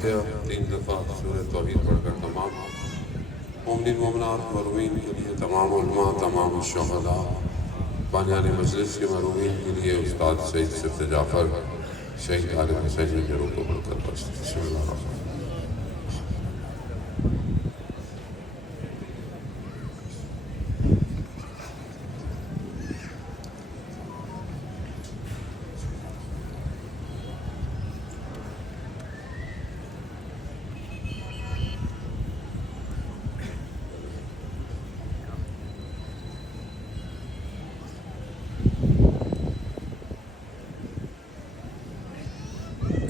فاتحہ 3 دفعہ سورہ توحید پڑھ کر تمام مومنین مومنات مرحومین کے لیے، تمام علماء، تمام شہداء، بانیان مجلس کے مرحومین کے لیے، استاد سید صفت جعفر، شہید طالب حسین کی روح کو بڑھ کر بخش۔ بسم اللہ الرحمن الرحیم۔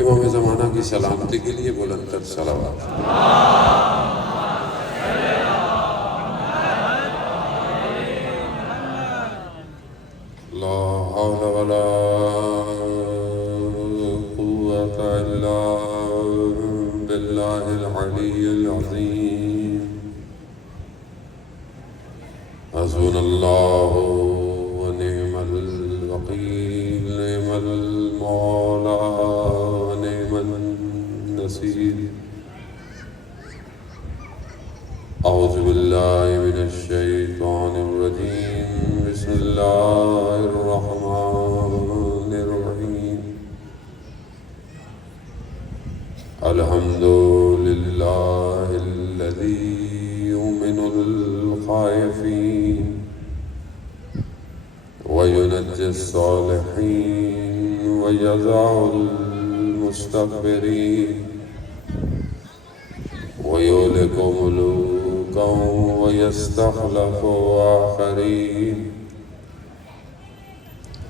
امام زمانہ کی سلامتی کے لیے بلند تر صلوات۔ لا حول ولا قوة إلا بالله العلي العظيم۔ حسبنا الله ونعم الوكيل، نعم المولى ونعم النصير۔ أعوذ بالله من الشيطان الرجيم، بسم الله الرحمن الرحيم۔ الحمد لله الذي يؤمن الخائفين وينجي الصالحين ويجزع المستكبرين ويهلك ملوكا ويستخلف آخرين،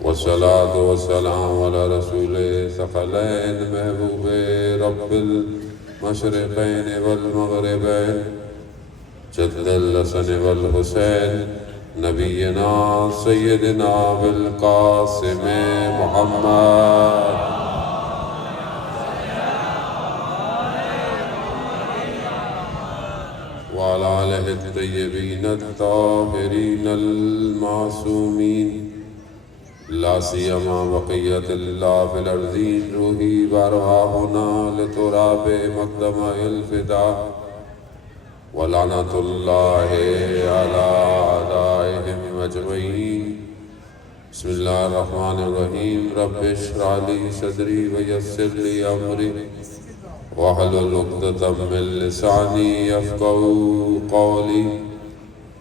والصلاة والسلام على رسول ثقلين محبوب رب المشرقين والمغربين، جد الحسن والحسين، نبينا سيدنا بالقاسم محمد وعلى آله الطيبين الطاهرين المعصومين، لا سيما بقية الله في الأرضين، روحي وأرواحنا لتراب مقدم الفداء، ولعنة الله على أعدائهم أجمعين۔ بسم الله الرحمن الرحيم۔ رب اشرح لي صدري ويسر لي أمري واحلل عقدة من لساني يفقهوا قولي،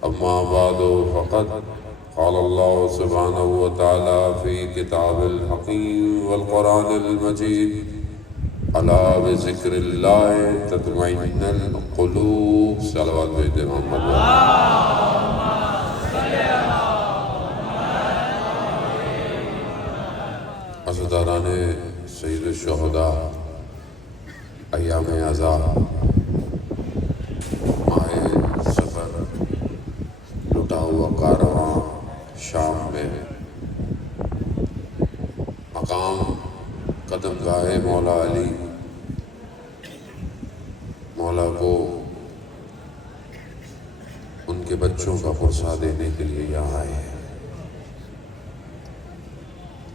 أما بعد فقد قال الله سبحانه وتعالى في كتاب الحكيم والقرآن المجيد، ألا بذكر الله تطمئن القلوب۔ صلوات بھیجے محمد۔ عزاداران سید الشہداء، ایام عزا، ماہ سفر، لٹا ہوا کارواں شام میں، مقام قدم گاہ مولا علی، مولا کو ان کے بچوں کا قرصہ دینے کے لیے یہاں آئے ہیں۔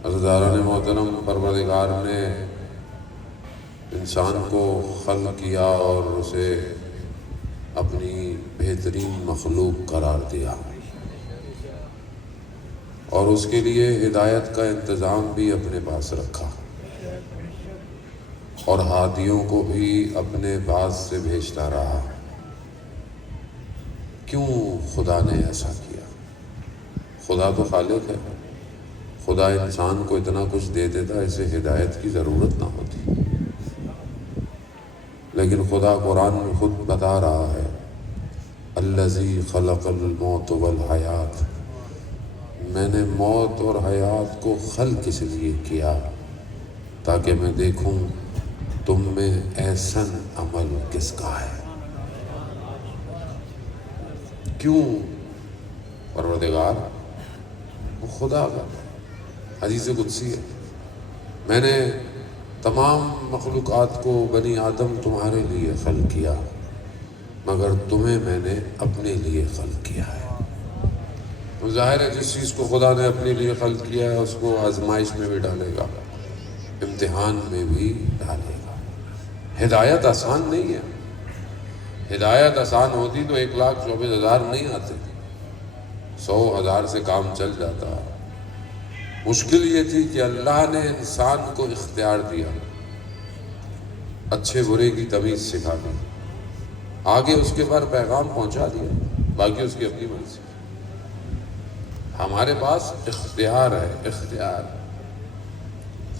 عزاداران محترم، پروردگار نے انسان کو خلق کیا اور اسے اپنی بہترین مخلوق قرار دیا، اور اس کے لیے ہدایت کا انتظام بھی اپنے پاس رکھا، اور ہادیوں کو بھی اپنے پاس سے بھیجتا رہا۔ کیوں خدا نے ایسا کیا؟ خدا تو خالق ہے، خدا انسان کو اتنا کچھ دے دیتا اسے ہدایت کی ضرورت نہ ہوتی، لیکن خدا قرآن میں خود بتا رہا ہے، الذی خلق الموت والحیات، میں نے موت اور حیات کو خلق اس لیے کیا تاکہ میں دیکھوں تم میں احسن عمل کس کا ہے۔ کیوں؟ پروردگار وہ خدا کا حدیث قدسی ہے، میں نے تمام مخلوقات کو بنی آدم تمہارے لیے خلق کیا، مگر تمہیں میں نے اپنے لیے خلق کیا ہے۔ تو ظاہر ہے جس چیز کو خدا نے اپنے لیے خلق کیا ہے اس کو آزمائش میں بھی ڈالے گا، امتحان میں بھی ڈالے گا۔ ہدایت آسان نہیں ہے. ہدایت آسان ہوتی تو 1,24,000 نہیں آتے، 100,000 سے کام چل جاتا. مشکل یہ تھی کہ اللہ نے انسان کو اختیار دیا، اچھے برے کی تمیز سکھا دی، آگے اس کے بعد پیغام پہنچا دیا، باقی اس کی اپنی مرضی. ہمارے پاس اختیار ہے، اختیار.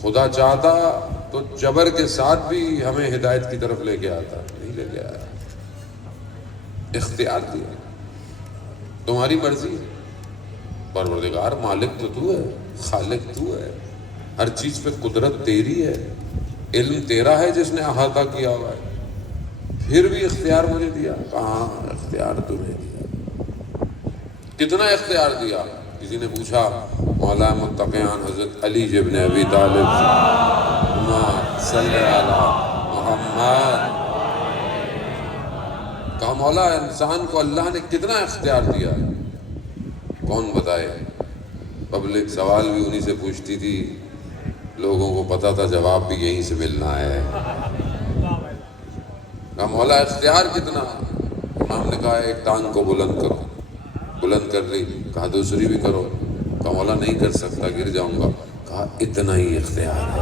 خدا چاہتا تو جبر کے ساتھ بھی ہمیں ہدایت کی طرف لے کے آتا، نہیں لے کے آیا. اختیار دیا، تمہاری مرضی ہے. پروردگار مالک تو تو ہے، خالق تو ہے، ہر چیز پہ قدرت تیری ہے، علم تیرا ہے جس نے احاطہ کیا ہوا ہے. پھر بھی اختیار مجھے دیا. کہاں اختیار تمہیں دیا؟ کتنا اختیار دیا؟ کسی نے پوچھا مولا متقیان حضرت علی ابن ابی طالب صلی علی محمد، کہا مولا انسان کو اللہ نے کتنا اختیار دیا؟ کون بتائے؟ پبلک سوال بھی انہی سے پوچھتی تھی، لوگوں کو پتا تھا جواب بھی یہیں سے ملنا ہے. کہا مولا اختیار کتنا؟ امام نے کہا ایک ٹانگ کو بلند کرو، بلند کر لی. کہا دوسری بھی کرو. کہا مولا نہیں کر سکتا، گر جاؤں گا. کہا اتنا ہی اختیار ہے،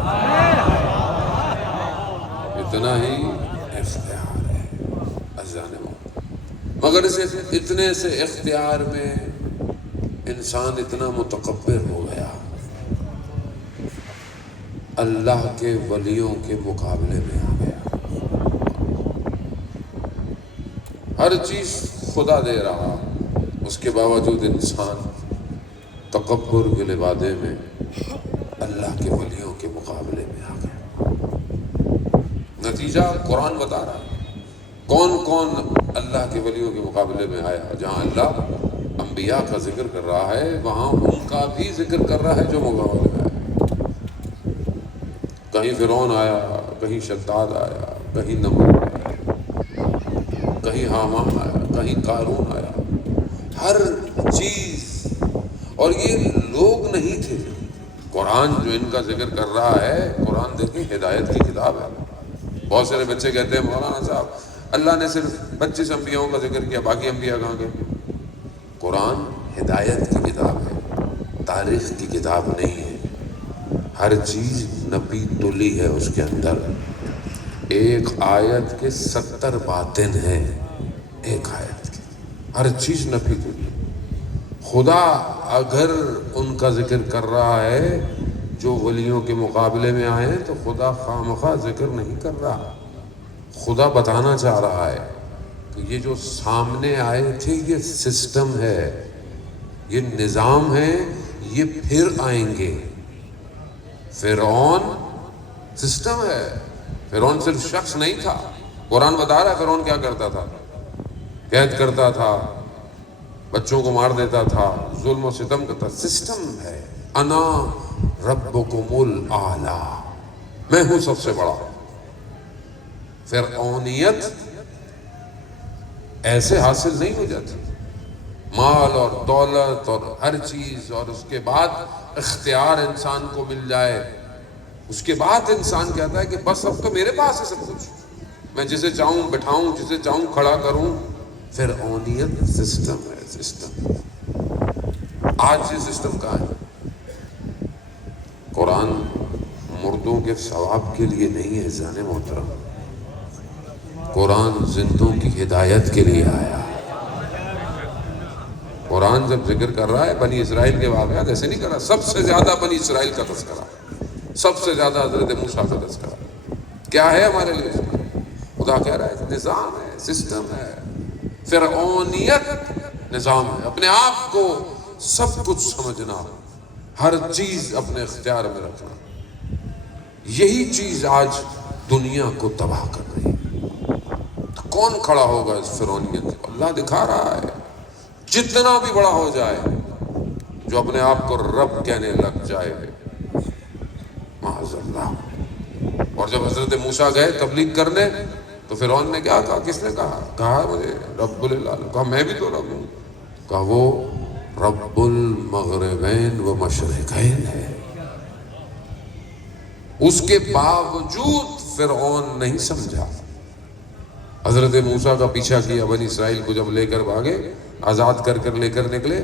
اتنا ہی اختیار ہے. اذان موت. مگر اتنے سے اختیار میں انسان اتنا متکبر ہو گیا، اللہ کے ولیوں کے مقابلے میں آ گیا. ہر چیز خدا دے رہا، اس کے باوجود انسان تکبر کے لبادے میں اللہ کے ولیوں کے مقابلے میں آ گیا. نتیجہ قرآن بتا رہا ہے کون کون اللہ کے ولیوں کے مقابلے میں آیا. جہاں اللہ انبیاء کا ذکر کر رہا ہے وہاں ان کا بھی ذکر کر رہا ہے جو مقابلے میں آیا. کہیں فرعون آیا، کہیں شداد آیا، کہیں نمرود آیا، کہیں حامان آیا، کہیں قارون آیا. ہر چیز. اور یہ لوگ نہیں تھے. قرآن جو ان کا ذکر کر رہا ہے، قرآن دیکھیں ہدایت کی کتاب ہے. بہت سارے بچے کہتے ہیں مولانا صاحب اللہ نے صرف 25 انبیاءوں کا ذکر کیا، باقی انبیاء کہاں گئے؟ قرآن ہدایت کی کتاب ہے، تاریخ کی کتاب نہیں ہے. ہر چیز نپی تلی ہے اس کے اندر. ایک آیت کے 70 باطن ہیں، ایک آیت کی ہر چیز نپی تلی. خدا اگر ان کا ذکر کر رہا ہے جو ولیوں کے مقابلے میں آئے ہیں تو خدا خامخواہ ذکر نہیں کر رہا. خدا بتانا چاہ رہا ہے کہ یہ جو سامنے آئے تھے یہ سسٹم ہے، یہ نظام ہے، یہ پھر آئیں گے. فرعون سسٹم ہے، فرعون صرف شخص نہیں تھا. قرآن بتا رہا ہے فرعون کیا کرتا تھا، قید کرتا تھا، بچوں کو مار دیتا تھا، ظلم و ستم کرتا. سسٹم ہے. انا ربکم الاعلی، میں ہوں سب سے بڑا. فرعونیت ایسے حاصل نہیں ہو جاتی. مال اور دولت اور ہر چیز اور اس کے بعد اختیار انسان کو مل جائے، اس کے بعد انسان کہتا ہے کہ بس اب تو میرے پاس ہے سب کچھ، میں جسے چاہوں بٹھاؤں، جسے چاہوں کھڑا کروں. فرعونیت سسٹم ہے، سسٹم. آج یہ سسٹم کہاں ہے؟ قرآن مردوں کے ثواب کے لیے نہیں ہے جان محترم، قرآن زندوں کی ہدایت کے لیے آیا. قرآن جب ذکر کر رہا ہے بنی اسرائیل کے واقعات ایسے نہیں کر رہا. سب سے زیادہ بنی اسرائیل کا تذکرہ، سب سے زیادہ حضرت موسیٰ کا تذکرہ. کیا ہے ہمارے لیے؟ خدا کہہ رہا ہے نظام ہے، سسٹم ہے. فرعونیت نظام ہے، اپنے آپ کو سب کچھ سمجھنا، ہر چیز اپنے اختیار میں رکھنا. یہی چیز آج دنیا کو تباہ کر رہی ہے. کون کھڑا ہوگا اس فرعونیت کو؟ اللہ دکھا رہا ہے جتنا بھی بڑا ہو جائے، جو اپنے آپ کو رب کہنے لگ جائے، معاذ اللہ. اور جب حضرت موسیٰ گئے تبلیغ کرنے تو فرعون نے کیا کہا؟ کس نے کہا؟ کہا مجھے رب العالمین. کہا میں بھی تو رب ہوں. کہا وہ رب المغربین و مشرقین ہے، اس کے باوجود فرعون نہیں سمجھا. حضرت موسیٰ کا پیچھا کیا. بنی اسرائیل کو جب لے کر بھاگے, آزاد کر کر لے کر نکلے,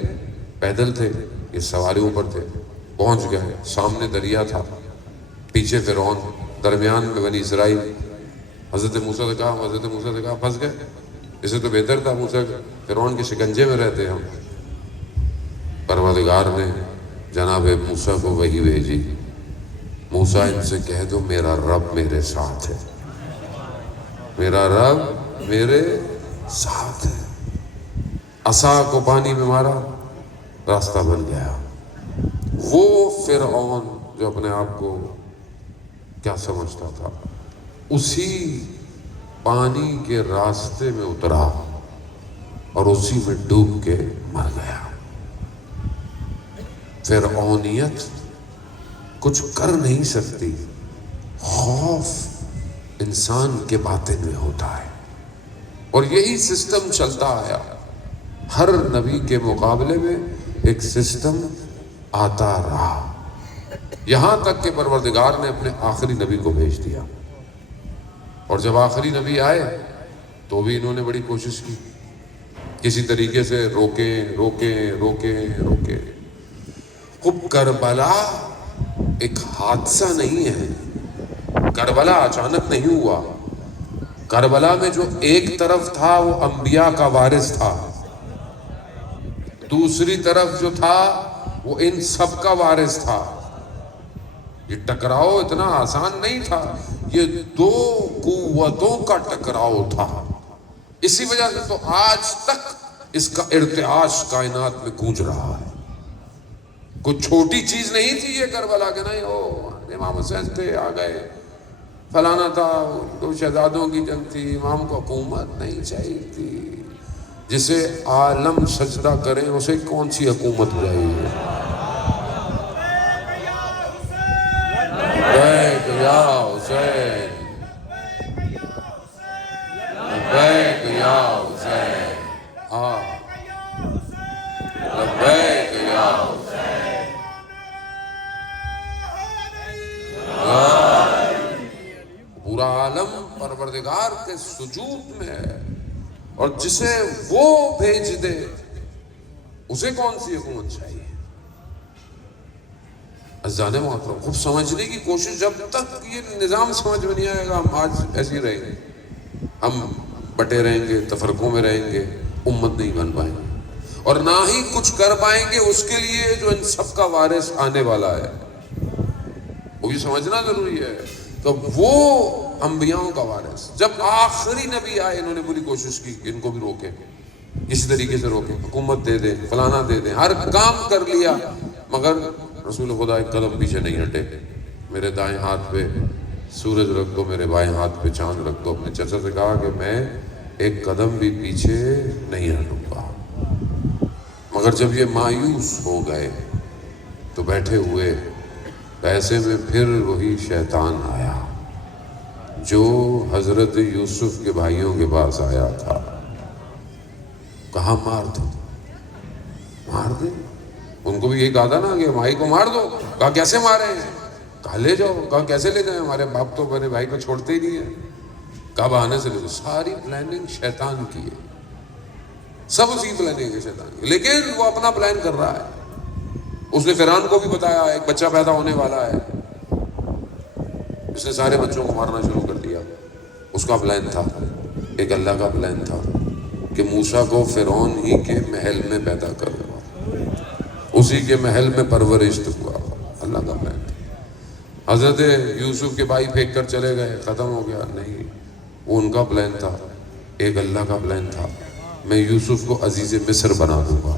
پیدل تھے, یہ سواریوں پر تھے, پہنچ گئے. سامنے دریا تھا, پیچھے فرعون, درمیان میں بنی اسرائیل. حضرت موسیٰ سے کہا پھنس گئے. اسے تو بہتر تھا موسیٰ فرعون کے شکنجے میں رہتے ہم. پروردگار نے جناب موسیٰ کو وحی بھیجی, موسیٰ ان سے کہہ دو میرا رب میرے ساتھ ہے, میرا رب میرے ساتھ ہے. عصا کو پانی میں مارا, راستہ بن گیا. وہ فرعون جو اپنے آپ کو کیا سمجھتا تھا, اسی پانی کے راستے میں اترا اور اسی میں ڈوب کے مر گیا. فرعونیت کچھ کر نہیں سکتی, خوف انسان کے باطن میں ہوتا ہے. اور یہی سسٹم چلتا آیا. ہر نبی کے مقابلے میں ایک سسٹم آتا رہا, یہاں تک کہ پروردگار نے اپنے آخری نبی کو بھیج دیا. اور جب آخری نبی آئے تو بھی انہوں نے بڑی کوشش کی, کسی طریقے سے روکے. خب کربلا ایک حادثہ نہیں ہے, کربلا اچانک نہیں ہوا. کربلا میں جو ایک طرف تھا وہ انبیاء کا وارث تھا, دوسری طرف جو تھا وہ ان سب کا وارث تھا. یہ ٹکراؤ اتنا آسان نہیں تھا, یہ دو قوتوں کا ٹکراؤ تھا. اسی وجہ سے تو آج تک اس کا ارتعاش کائنات میں گونج رہا ہے. کوئی چھوٹی چیز نہیں تھی یہ کربلا کہ نہیں امام حسین تھے آ گئے, فلانا تھا, دو شہزادوں کی جنگ تھی, امام کو حکومت نہیں چاہیے تھی. جسے عالم سجدہ کریں اسے کون سی حکومت چاہیے؟ لبیک یا حسین, لبیک یا حسین, ہاں لبیک یا حسین. پورا عالم پروردگار کے سجود میں ہے, اور جسے وہ بھیج دے اسے کون سی حکومت چاہیے؟ عزیزان محترم, خوب سمجھنے کی کوشش. جب تک یہ نظام سمجھ میں نہیں آئے گا ہم آج ایسے ہی رہیں گے, ہم بٹے رہیں گے, تفرقوں میں رہیں گے, امت نہیں بن پائیں گے, اور نہ ہی کچھ کر پائیں گے اس کے لیے جو ان سب کا وارث آنے والا ہے. وہ بھی سمجھنا ضروری ہے. تو وہ انبیاءوں کا وارث, جب آخری نبی آئے انہوں نے پوری کوشش کی کہ ان کو بھی روکیں, کسی طریقے سے روکیں, حکومت دے دیں, فلانا دے دیں, ہر کام کر لیا, مگر رسول خدا ایک قدم پیچھے نہیں ہٹے. میرے دائیں ہاتھ پہ سورج رکھ دو, میرے بائیں ہاتھ پہ چاند رکھ دو. اپنے چچا سے کہا کہ میں ایک قدم بھی پیچھے نہیں ہٹوں گا. مگر جب یہ مایوس ہو گئے تو بیٹھے ہوئے ایسے میں پھر وہی شیطان آیا جو حضرت یوسف کے بھائیوں کے پاس آیا تھا. کہا مار دو, مار دے. ان کو بھی یہی کہا تھا نا کہ بھائی کو مار دو. کہا کیسے مارے ہیں؟ کہا لے جاؤ. کہا کیسے لے جائیں, ہمارے باپ تو میرے بھائی کو چھوڑتے ہی نہیں ہیں. کہا بہانے سے لے جاؤ. ساری پلاننگ شیطان کی ہے, سب اسی پلاننگ ہے شیطان کی, لیکن وہ اپنا پلان کر رہا ہے. اس نے فرعون کو بھی بتایا ایک بچہ پیدا ہونے والا ہے, اس نے سارے بچوں کو مارنا شروع کر دیا. اس کا پلان تھا, ایک اللہ کا پلان تھا کہ موسیٰ کو فرعون ہی کے محل میں پیدا کروں, اسی کے محل میں پرورش ہوا. اللہ کا پلان تھا. حضرت یوسف کے بھائی پھینک کر چلے گئے, ختم ہو گیا. نہیں, وہ ان کا پلان تھا, ایک اللہ کا پلان تھا, میں یوسف کو عزیز مصر بنا دوں گا.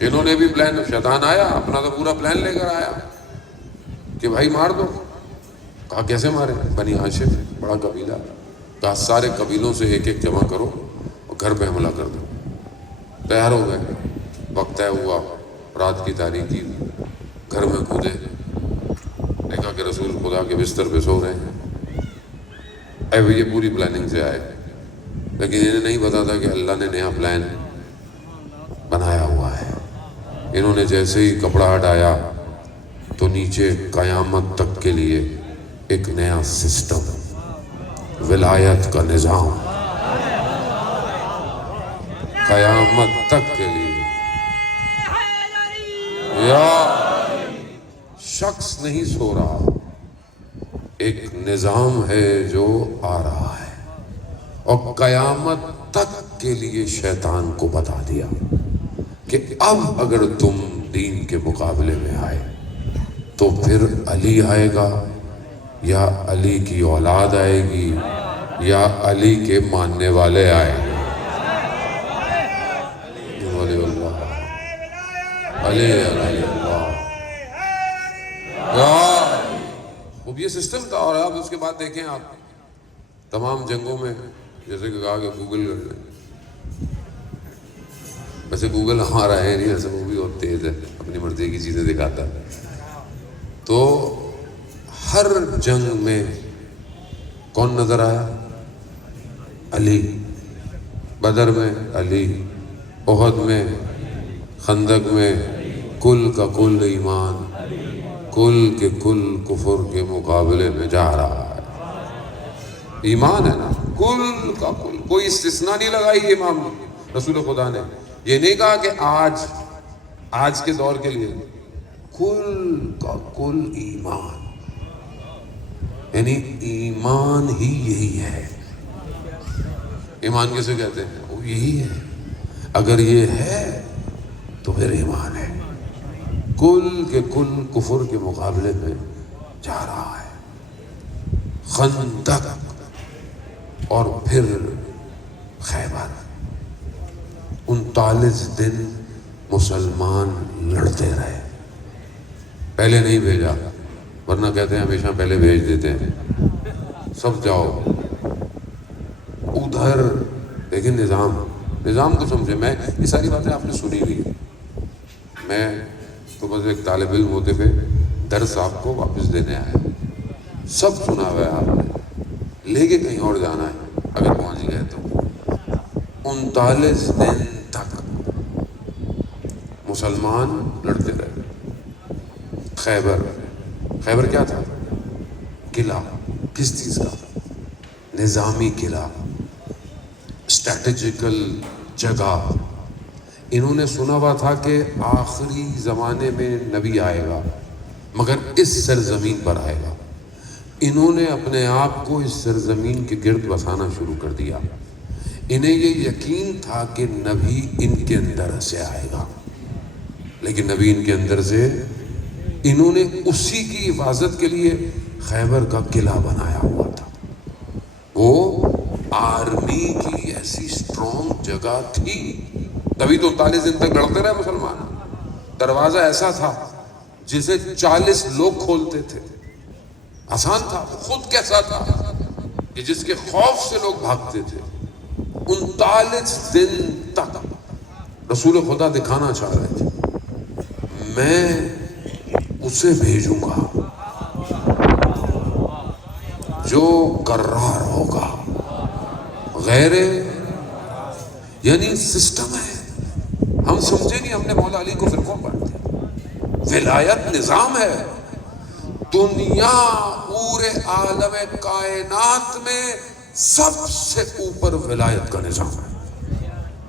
انہوں نے بھی پلان, شیطان آیا اپنا تو پورا پلان لے کر آیا کہ بھائی مار دو. کہا کیسے مارے؟ بنی ہاشم بڑا قبیلہ, کہا سارے قبیلوں سے ایک ایک جمع کرو اور گھر پہ حملہ کر دو. تیار ہو گئے, وقت طے ہوا, رات کی تاریکی, گھر میں کودے, دیکھا کہ رسول خدا کے بستر پہ سو رہے ہیں. یہ پوری پلاننگ سے آئے, لیکن انہیں نہیں پتا تھا کہ اللہ نے نیا پلان بنایا ہوا ہے. انہوں نے جیسے ہی کپڑا ہٹایا تو نیچے قیامت تک کے لیے ایک نیا سسٹم، ولایت کا نظام، قیامت تک کے لیے۔ یا شخص نہیں سو رہا، ایک نظام ہے جو آ رہا ہے، اور قیامت تک کے لیے شیطان کو بتا دیا کہ اب اگر تم دین کے مقابلے میں آئے تو پھر علی آئے گا، یا علی کی اولاد آئے گی، یا علی کے ماننے والے آئیں گے۔ ولی اللہ، علی علی اللہ، اب یہ سسٹم تھا۔ اور اب اس کے بعد دیکھیں آپ تمام جنگوں میں، جیسے کہ کہا کہ گوگل کر لیں، ویسے گوگل ہمارا ہے نہیں، ایسے وہ بھی بہت تیز ہے، اپنی مرضی کی چیزیں دکھاتا ہے۔ تو ہر جنگ میں کون نظر آیا؟ علی۔ بدر میں علی، احد میں، خندق میں، کل کا کل ایمان کل کے کل کفر کے مقابلے میں جا رہا ہے۔ ایمان ہے نا، کل کا کل، کوئی استثناء نہیں لگائی امام رسول خدا نے۔ یہ نہیں کہا کہ آج کے دور کے لیے، کل کا کل ایمان، یعنی ایمان ہی یہی ہے۔ ایمان کیسے کہتے ہیں؟ وہ یہی ہے، اگر یہ ہے تو پھر ایمان ہے۔ کل کے کل کفر کے مقابلے میں جا رہا ہے۔ خندق اور پھر خیبر، 39 دن مسلمان لڑتے رہے۔ پہلے نہیں بھیجا، ورنہ کہتے ہیں ہمیشہ پہلے بھیج دیتے ہیں، سب جاؤ ادھر۔ لیکن نظام کو سمجھے۔ میں یہ ساری باتیں آپ نے سنی ہوئی، میں تو بس ایک طالب علم ہوتے پہ درس آپ کو واپس دینے آیا، سب سنا ہوا ہے آپ نے، لے کے کہیں اور جانا ہے اگر پہنچ گئے تو۔ 39 دن تک مسلمان لڑتے رہے۔ خیبر کیا تھا؟ قلعہ۔ کس چیز کا؟ نظامی قلعہ، اسٹریٹجیکل جگہ۔ انہوں نے سنا ہوا تھا کہ آخری زمانے میں نبی آئے گا، مگر اس سرزمین پر آئے گا۔ انہوں نے اپنے آپ کو اس سرزمین کے گرد بسانا شروع کر دیا۔ انہیں یہ یقین تھا کہ نبی ان کے اندر سے آئے گا، لیکن نبی ان کے اندر سے، انہوں نے اسی کی حفاظت کے لیے خیبر کا قلعہ بنایا ہوا تھا۔ وہ آرمی کی ایسی سٹرونگ جگہ تھی، تبھی تو 39 دن تک لڑتے رہے مسلمان۔ دروازہ ایسا تھا جسے 40 لوگ کھولتے تھے، آسان تھا۔ خود کیسا تھا کہ جس کے خوف سے لوگ بھاگتے تھے۔ 39 دن تک رسول خدا دکھانا چاہ رہے تھے، میں اسے بھیجوں گا جو کرار ہوگا، غیر، یعنی سسٹم ہے۔ ہم سمجھے نہیں، ہم نے مولا علی کو فرقوں بانٹ دیا۔ ولایت نظام ہے۔ دنیا پورے عالم کائنات میں سب سے اوپر ولایت کا نظام ہے۔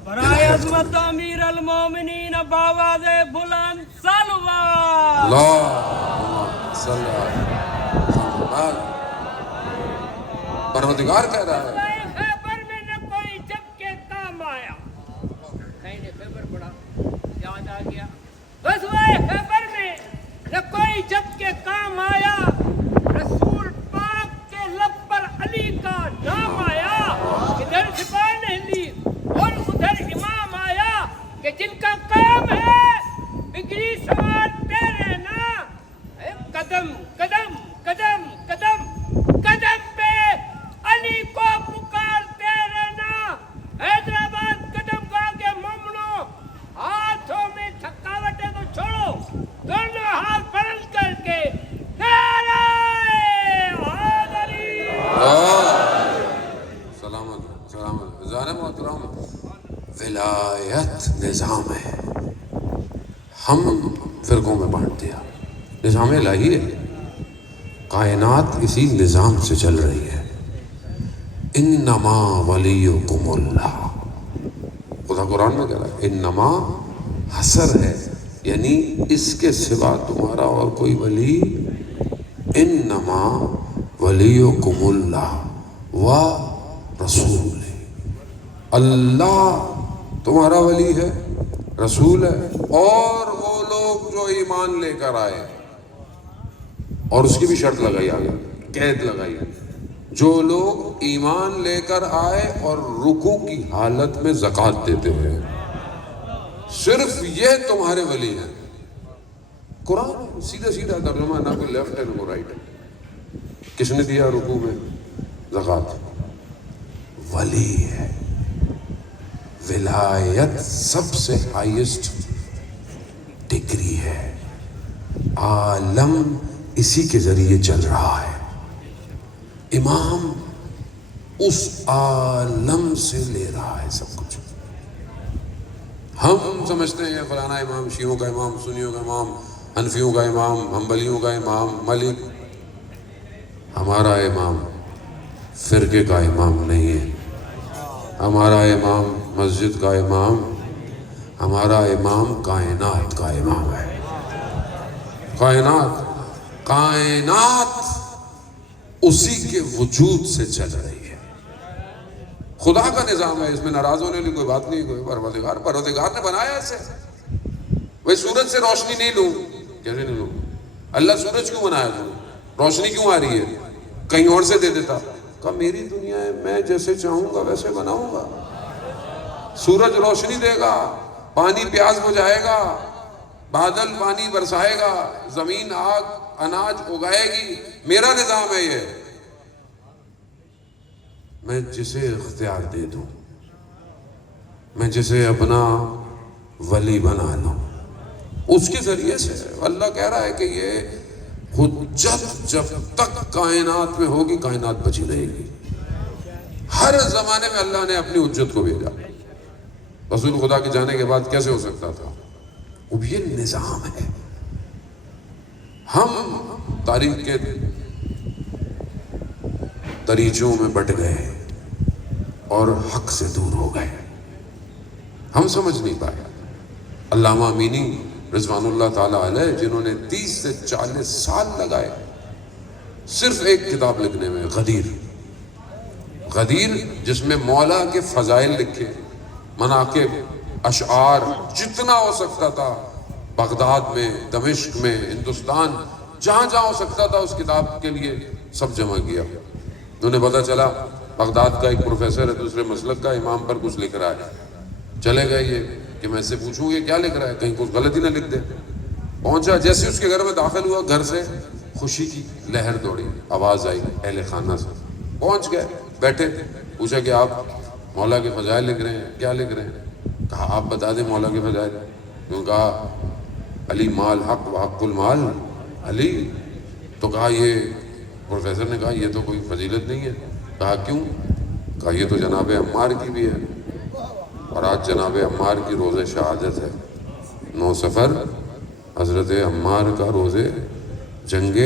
برائے عظمت امیر المومنین باواز بلند صلوات اللہ صلی اللہ۔ پروردگار کہہ رہا ہے، خیبر میں نہ کوئی جب کے کام آیا۔ خیبر بڑا یاد آ گیا۔ غزوہ خیبر میں نہ کوئی جب کے کام آیا، رسول پاک کے لب پر علی کا نام آیا۔ ادھر زبان ہلی اور ادھر امام آیا کہ جن کا کام ہے بگڑی سوار تیرے نا، قدم قدم قدم قدم قدم پہ علی کو پکارتے رہنا۔ حیدرآباد قدم گا کے مومنو، ہاتھوں میں تھکاوٹیں تو چھوڑو، دونوں ہاتھ بلند کر کے نعرہ حیدری۔ سلامت سلامت زارہ محترم، ولایت نظام ہے۔ ہم فرقوں میں بانٹ دیا، نظام الہی ہے، کائنات اسی نظام سے چل رہی ہے۔ انما ولیکم اللہ، خدا قرآن میں کہہ رہا ہے انما حسر ہے، یعنی اس کے سوا تمہارا اور کوئی ولی، انما ولیکم اللہ و رسول، اللہ تمہارا ولی ہے، رسول ہے، اور وہ لوگ جو ایمان لے کر آئے، اور اس کی بھی شرط لگائی آگے، قید لگائی، جو لوگ ایمان لے کر آئے اور رکوع کی حالت میں زکوٰۃ دیتے ہیں، صرف یہ تمہارے ولی ہیں۔ قرآن سیدھا سیدھا ترجمہ، نہ کوئی لیفٹ ہے نہ کوئی رائٹ ہے۔ کس نے دیا رکوع میں؟ زکوٰۃ۔ ولی ہے، ولایت سب سے ہائیسٹ ڈگری ہے، عالم اسی کے ذریعے چل رہا ہے، امام اس عالم سے لے رہا ہے سب کچھ۔ ہم سمجھتے ہیں فلانا امام، شیعوں کا امام، سنیوں کا امام، حنفیوں کا امام، حنبلیوں کا امام، ملک۔ ہمارا امام فرقے کا امام نہیں ہے، ہمارا امام مسجد کا امام، ہمارا امام کائنات کا امام ہے۔ کائنات اسی کے وجود سے چل رہی ہے، خدا کا نظام ہے، اس میں ناراض ہونے کی کوئی بات نہیں۔ کوئی پروردگار نے بنایا اسے۔ بھئی سورج سے روشنی نہیں لوں، کیسے نہیں لوں؟ اللہ سورج کیوں بنایا تھا؟ روشنی کیوں آ رہی ہے؟ کہیں اور سے دے دیتا۔ کہا میری دنیا ہے، میں جیسے چاہوں گا ویسے بناؤں گا۔ سورج روشنی دے گا، پانی پیاس بجھائے گا، بادل پانی برسائے گا، زمین آگ اناج اگائے گی، میرا نظام ہے یہ۔ میں جسے اختیار دے دوں، میں جسے اپنا ولی بنا لوں، اس کے ذریعے سے۔ اللہ کہہ رہا ہے کہ یہ حجت جب تک کائنات میں ہوگی، کائنات بچی رہے گی۔ ہر زمانے میں اللہ نے اپنی حجت کو بھیجا۔ رسول خدا کے جانے کے بعد کیسے ہو سکتا تھا؟ وہ بھی یہ نظام ہے۔ ہم تاریخ کے دریچوں میں بٹ گئے اور حق سے دور ہو گئے، ہم سمجھ نہیں پائے۔ علامہ امینی رضوان اللہ تعالیٰ علیہ، جنہوں نے 30 سے 40 سال لگائے صرف ایک کتاب لکھنے میں، غدیر، جس میں مولا کے فضائل لکھے، مناقب، اشعار، جتنا ہو سکتا تھا، بغداد میں، دمشق میں، ہندوستان، جہاں جہاں ہو سکتا تھا اس کتاب کے لیے سب جمع کیا۔ انہیں پتا چلا بغداد کا ایک پروفیسر ہے، دوسرے مسلک کا، امام پر کچھ لکھ رہا ہے۔ چلے گئے یہ کہ میں اس سے پوچھوں یہ کیا لکھ رہا ہے، کہیں کچھ غلطی نہ لکھ دے۔ پہنچا، جیسے اس کے گھر میں داخل ہوا، گھر سے خوشی کی لہر دوڑی، آواز آئی اہل خانہ سے۔ پہنچ گئے، بیٹھے، پوچھا کہ آپ مولا کے فضائل لکھ رہے ہیں، کیا لکھ رہے ہیں؟ کہا آپ بتا دیں مولا کے فضائل۔ انہوں نے کہا علی مال حق و حق المال علی۔ تو کہا یہ، پروفیسر نے کہا یہ تو کوئی فضیلت نہیں ہے۔ کہا کیوں؟ کہا یہ تو جناب عمار کی بھی ہے، اور آج جناب عمار کی روز شہادت ہے، 9 صفر، حضرت عمار کا روز جنگ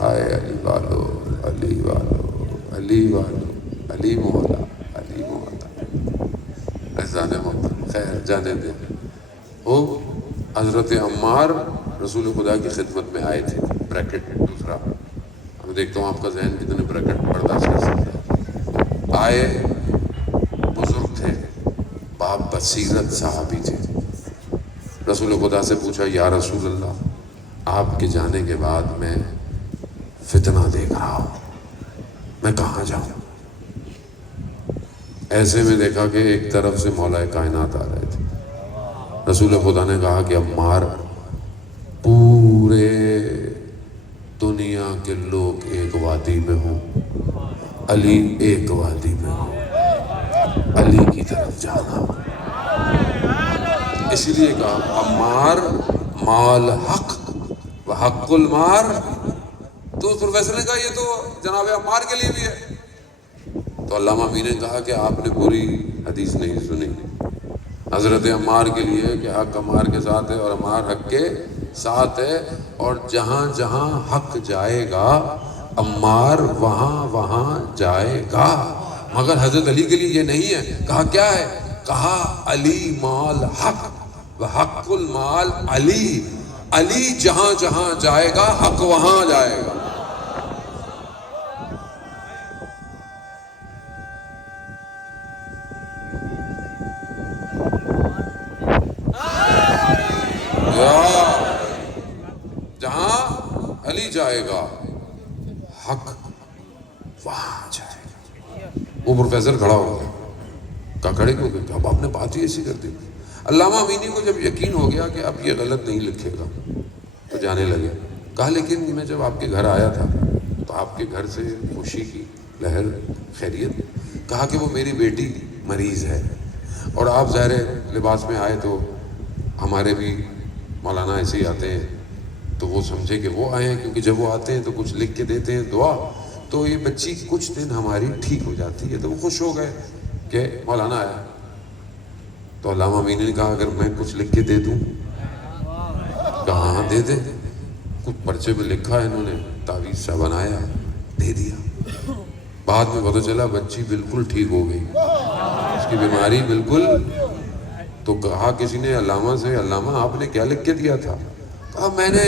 آئے علی والو، علی والو، علی والو، علی مولا، علی مولا۔ احسان محترم، خیر جانے دیں۔ وہ حضرت عمار رسول خدا کی خدمت میں آئے تھے، بریکٹ دوسرا، میں دیکھتا ہوں آپ کا ذہن کتنے بریکٹ برداشت کر سکتا ہے۔ آئے، بزرگ تھے، باپ بصیرت صحابی تھے۔ رسول خدا سے پوچھا یا رسول اللہ، آپ کے جانے کے بعد میں فتنہ دیکھ رہا ہوں، میں کہاں جاؤں؟ ایسے میں دیکھا کہ ایک طرف سے مولا کائنات آ رہے تھے۔ رسول خدا نے کہا کہ عمار، پورے دنیا کے لوگ ایک وادی میں ہوں، علی ایک وادی میں ہوں، علی کی طرف جانا۔ اس لیے کہا عمار مال حق و حق المار۔ تو اس پروفیسر نے کہا یہ تو جناب عمار کے لیے بھی ہے۔ تو علامہ امین نے کہا کہ آپ نے پوری حدیث نہیں سنی۔ حضرت عمار کے لیے کہ حق عمار کے ساتھ ہے اور عمار حق کے ساتھ ہے، اور جہاں جہاں حق جائے گا عمار وہاں وہاں جائے گا۔ مگر حضرت علی کے لیے یہ نہیں ہے، کہا کیا ہے؟ کہا علی مال حق و حق المال علی، علی جہاں جہاں جائے گا حق وہاں جائے گا۔ جہاں علی جائے گا حق وہاں جائے گا۔ وہ پروفیسر کھڑا ہو گیا، کہا کھڑے کیوں گئے؟ اب آپ نے بات ہی ایسی کر دی۔ علامہ امینی کو جب یقین ہو گیا کہ اب یہ غلط نہیں لکھے گا تو جانے لگے۔ کہا لیکن میں جب آپ کے گھر آیا تھا تو آپ کے گھر سے خوشی کی لہر، خیریت۔ کہا کہ وہ میری بیٹی مریض ہے اور آپ ظاہر لباس میں آئے تو ہمارے بھی مولانا ایسے ہی آتے ہیں تو وہ سمجھے کہ وہ آئے ہیں، کیونکہ جب وہ آتے ہیں تو کچھ لکھ کے دیتے ہیں دعا، تو یہ بچی کچھ دن ہماری ٹھیک ہو جاتی ہے۔ تو وہ خوش ہو گئے کہ مولانا آیا۔ تو علامہ امینی نے کہا اگر میں کچھ لکھ کے دے دوں؟ کہا ہاں دے دے۔ کچھ پرچے پہ لکھا ہے انہوں نے، تعویذ سا بنایا، دے دیا۔ بعد میں پتہ چلا بچی بالکل ٹھیک ہو گئی، اس کی بیماری بالکل۔ تو کہا کسی نے علامہ سے، علامہ آپ نے کیا لکھ کے دیا تھا؟ کہا میں نے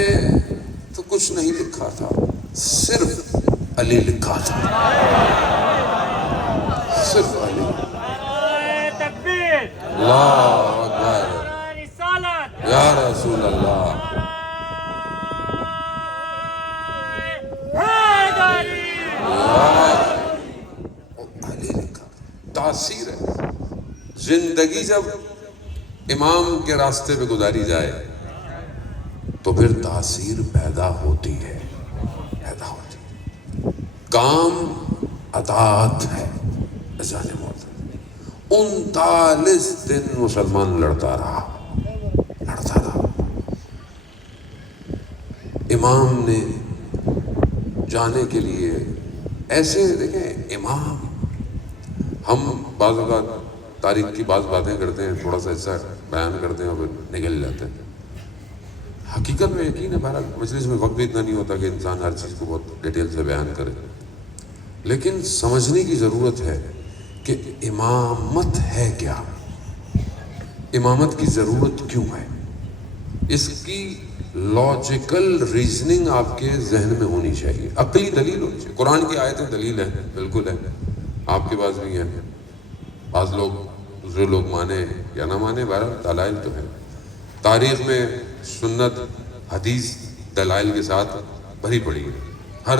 تو کچھ نہیں لکھا تھا، صرف علی لکھا تھا، صرف علی۔ تکبیر، اللہ اکبر، رسالت، یا رسول اللہ۔ علی لکھا، تاثیر ہے۔ زندگی جب امام کے راستے پہ گزاری جائے تو پھر تاثیر پیدا ہوتی ہے، پیدا ہوتی ہے۔ کام اطاعت ہے۔ 39 دن مسلمان لڑتا رہا۔ امام نے جانے کے لیے ایسے دیکھیں، امام، ہم بعض اوقات تاریخ کی بعض باتیں کرتے ہیں، تھوڑا سا حصہ بیان کرتے ہیں اور پھر نکل جاتے ہیں۔ حقیقت میں یقین ہے، بہرحال مجلس میں وقت بھی اتنا نہیں ہوتا کہ انسان ہر چیز کو بہت ڈیٹیل سے بیان کرے، لیکن سمجھنے کی ضرورت ہے کہ امامت ہے کیا، امامت کی ضرورت کیوں ہے۔ اس کی لاجیکل ریزننگ آپ کے ذہن میں ہونی چاہیے، عقلی دلیل ہونی چاہیے۔ قرآن کی آیتیں دلیل ہیں، بالکل ہے، آپ کے پاس بھی ہیں، بعض لوگ دوسرے لوگ مانے یا نہ مانے، بہرحال دلائل تو ہے۔ تاریخ میں سنت حدیث دلائل کے ساتھ بھری پڑی ہے، ہر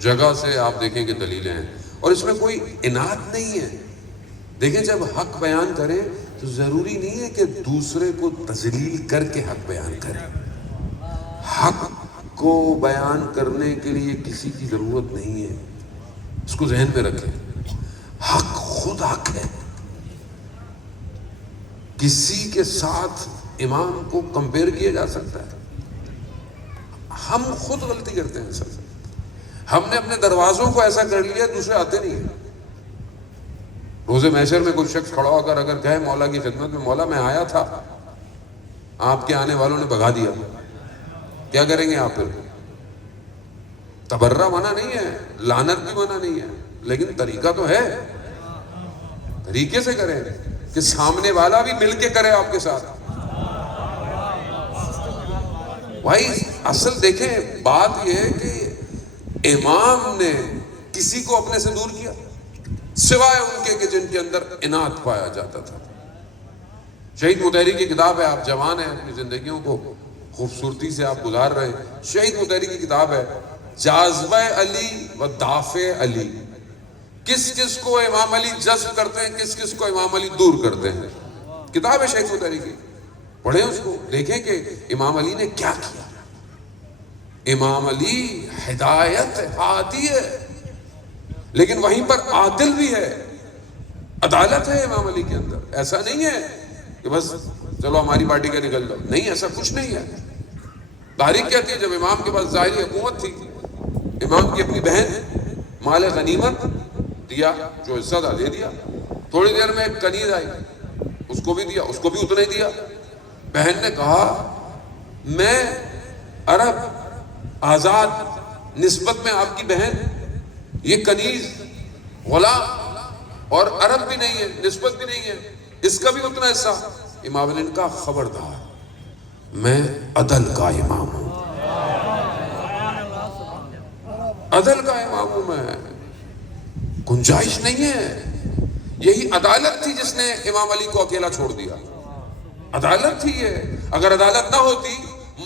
جگہ سے آپ دیکھیں کہ دلیلیں ہیں، اور اس میں کوئی اناد نہیں ہے۔ دیکھیں جب حق بیان کریں تو ضروری نہیں ہے کہ دوسرے کو تذلیل کر کے حق بیان کریں۔ حق کو بیان کرنے کے لیے کسی کی ضرورت نہیں ہے، اس کو ذہن میں رکھیں۔ حق خود حق ہے، کسی کے ساتھ امام کو کمپیئر کیا جا سکتا ہے؟ ہم خود غلطی کرتے ہیں سر، ہم نے اپنے دروازوں کو ایسا کر لیا دوسرے آتے نہیں ہیں۔ روز محشر میں کوئی شخص کھڑا ہو کر اگر کہے مولا کی خدمت میں، مولا میں آیا تھا، آپ کے آنے والوں نے بھگا دیا، کیا کریں گے آپ؟ پھر تبرہ منع نہیں ہے، لعنت بھی منع نہیں ہے، لیکن طریقہ تو ہے، طریقے سے کریں کہ سامنے والا بھی مل کے کرے آپ کے ساتھ۔ بھائی اصل دیکھیں بات یہ ہے کہ امام نے کسی کو اپنے سے دور کیا سوائے ان کے کہ جن کے اندر اناد پایا جاتا تھا۔ شہید مطہری کی کتاب ہے، آپ جوان ہیں، اپنی زندگیوں کو خوبصورتی سے آپ گزار رہے ہیں۔ شہید مطہری کی کتاب ہے جاذبہ علی و دافع علی، کس کس کو امام علی جذب کرتے ہیں، کس کس کو امام علی دور کرتے ہیں۔ کتاب ہے شہید مطہری کی، پڑھیں اس کو، دیکھیں کہ امام علی نے کیا کیا۔ امام علی ہدایت ہادی ہے، لیکن وہیں پر عادل بھی ہے، عدالت ہے امام علی کے اندر۔ ایسا نہیں ہے کہ بس چلو ہماری پارٹی کا نکل جاؤ، نہیں، ایسا کچھ نہیں ہے۔ تاریخ کہتی ہے جب امام کے پاس ظاہری حکومت تھی، امام کی اپنی بہن مال غنیمت دیا، جو حصہ تھا دے دیا، تھوڑی دیر میں ایک کنیز آئی، اس کو بھی دیا، اس کو بھی اتنا ہی دیا۔ بہن نے کہا میں عرب آزاد، نسبت میں آپ کی بہن، یہ کنیز غلام اور عرب بھی نہیں ہے، نسبت بھی نہیں ہے، اس کا بھی اتنا حصہ۔ امام علی نے کہا خبردار، میں عدل کا امام ہوں، عدل کا امام ہوں میں، گنجائش نہیں ہے۔ یہی عدالت تھی جس نے امام علی کو اکیلا چھوڑ دیا، عدالت تھی یہ۔ اگر عدالت نہ ہوتی،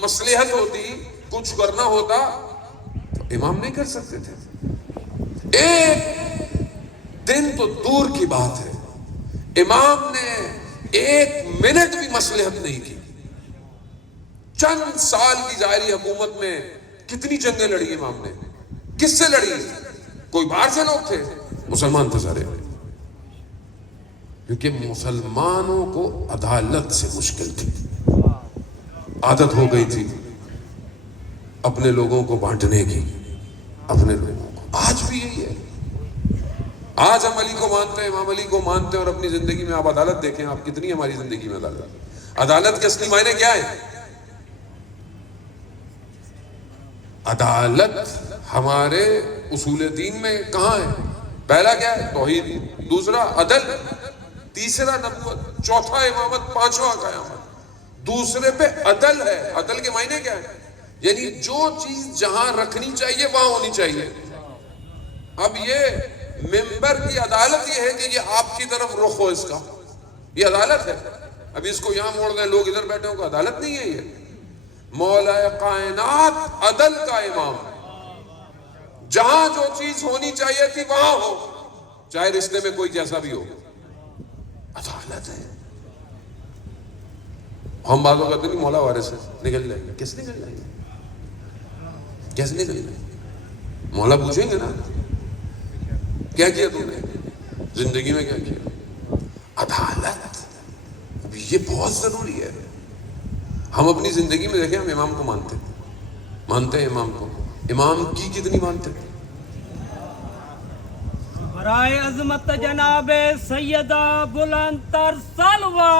مصلحت ہوتی، کچھ کرنا ہوتا تو امام نہیں کر سکتے تھے۔ ایک دن تو دور کی بات ہے، امام نے ایک منٹ بھی مصلحت نہیں کی۔ چند سال کی ظاہری حکومت میں کتنی جنگیں لڑی امام نے، کس سے لڑی؟ کوئی باہر سے لوگ تھے؟ مسلمان تھے سارے، کیونکہ مسلمانوں کو عدالت سے مشکل تھی، عادت ہو گئی تھی اپنے لوگوں کو بانٹنے کی، اپنے لوگوں کو۔ آج بھی یہی ہے، آج ہم علی کو مانتے ہیں، امام علی کو مانتے ہیں، اور اپنی زندگی میں آپ عدالت دیکھیں، آپ کتنی ہماری زندگی میں عدالت، عدالت کے اصلی معنی کیا ہے؟ عدالت ہمارے اصول دین میں کہاں ہے؟ پہلا کیا ہے؟ توحید، دوسرا عدل، تیسرا نبوت، چوتھا امامت، پانچواں قیامت۔ دوسرے پہ عدل ہے۔ عدل کے معنی کیا ہے؟ یعنی جو چیز جہاں رکھنی چاہیے وہاں ہونی چاہیے۔ اب یہ ممبر کی عدالت یہ ہے کہ یہ آپ کی طرف رخ ہو، اس کا یہ عدالت ہے۔ اب اس کو یہاں موڑ دیں، لوگ ادھر بیٹھے ہوں، عدالت نہیں ہے یہ۔ مولا کائنات عدل کا امام، جہاں جو چیز ہونی چاہیے تھی وہاں ہو، چاہے رشتے میں کوئی جیسا بھی ہو، عدالت ہے۔ ہم باتوں کہتے نہیں مولا وارث ہے، نکل جائیں گے، کس نکل جائیں گے، کیسے نکل جائیں گے؟ مولا پوچھیں گے نا کیا کیا تم نے زندگی میں، کیا کیا؟ عدالت یہ بہت ضروری ہے۔ ہم اپنی زندگی میں دیکھیں، ہم امام کو مانتے ہیں، امام کو، امام کی کتنی مانتے ہیں؟ برائے عظمت جناب سیدہ بلند تر سلوہ،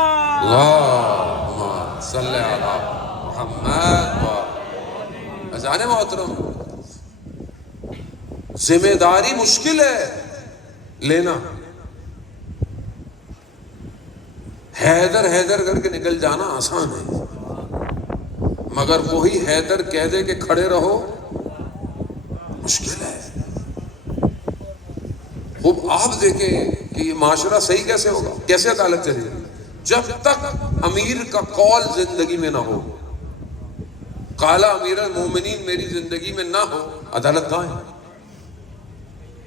اللہم صلی علی محمد و اذان محترم، ذمہ داری مشکل ہے لینا۔ حیدر حیدر کر کے نکل جانا آسان ہے، مگر وہی حیدر کہہ دے کہ کھڑے رہو مشکل ہے۔ خوب آپ دیکھیں کہ یہ معاشرہ صحیح کیسے ہوگا، کیسے عدالت چلے گی؟ جب تک امیر کا قول زندگی میں نہ ہو، قالا امیر المومنین میری زندگی میں نہ ہو، عدالت کہاں ہے؟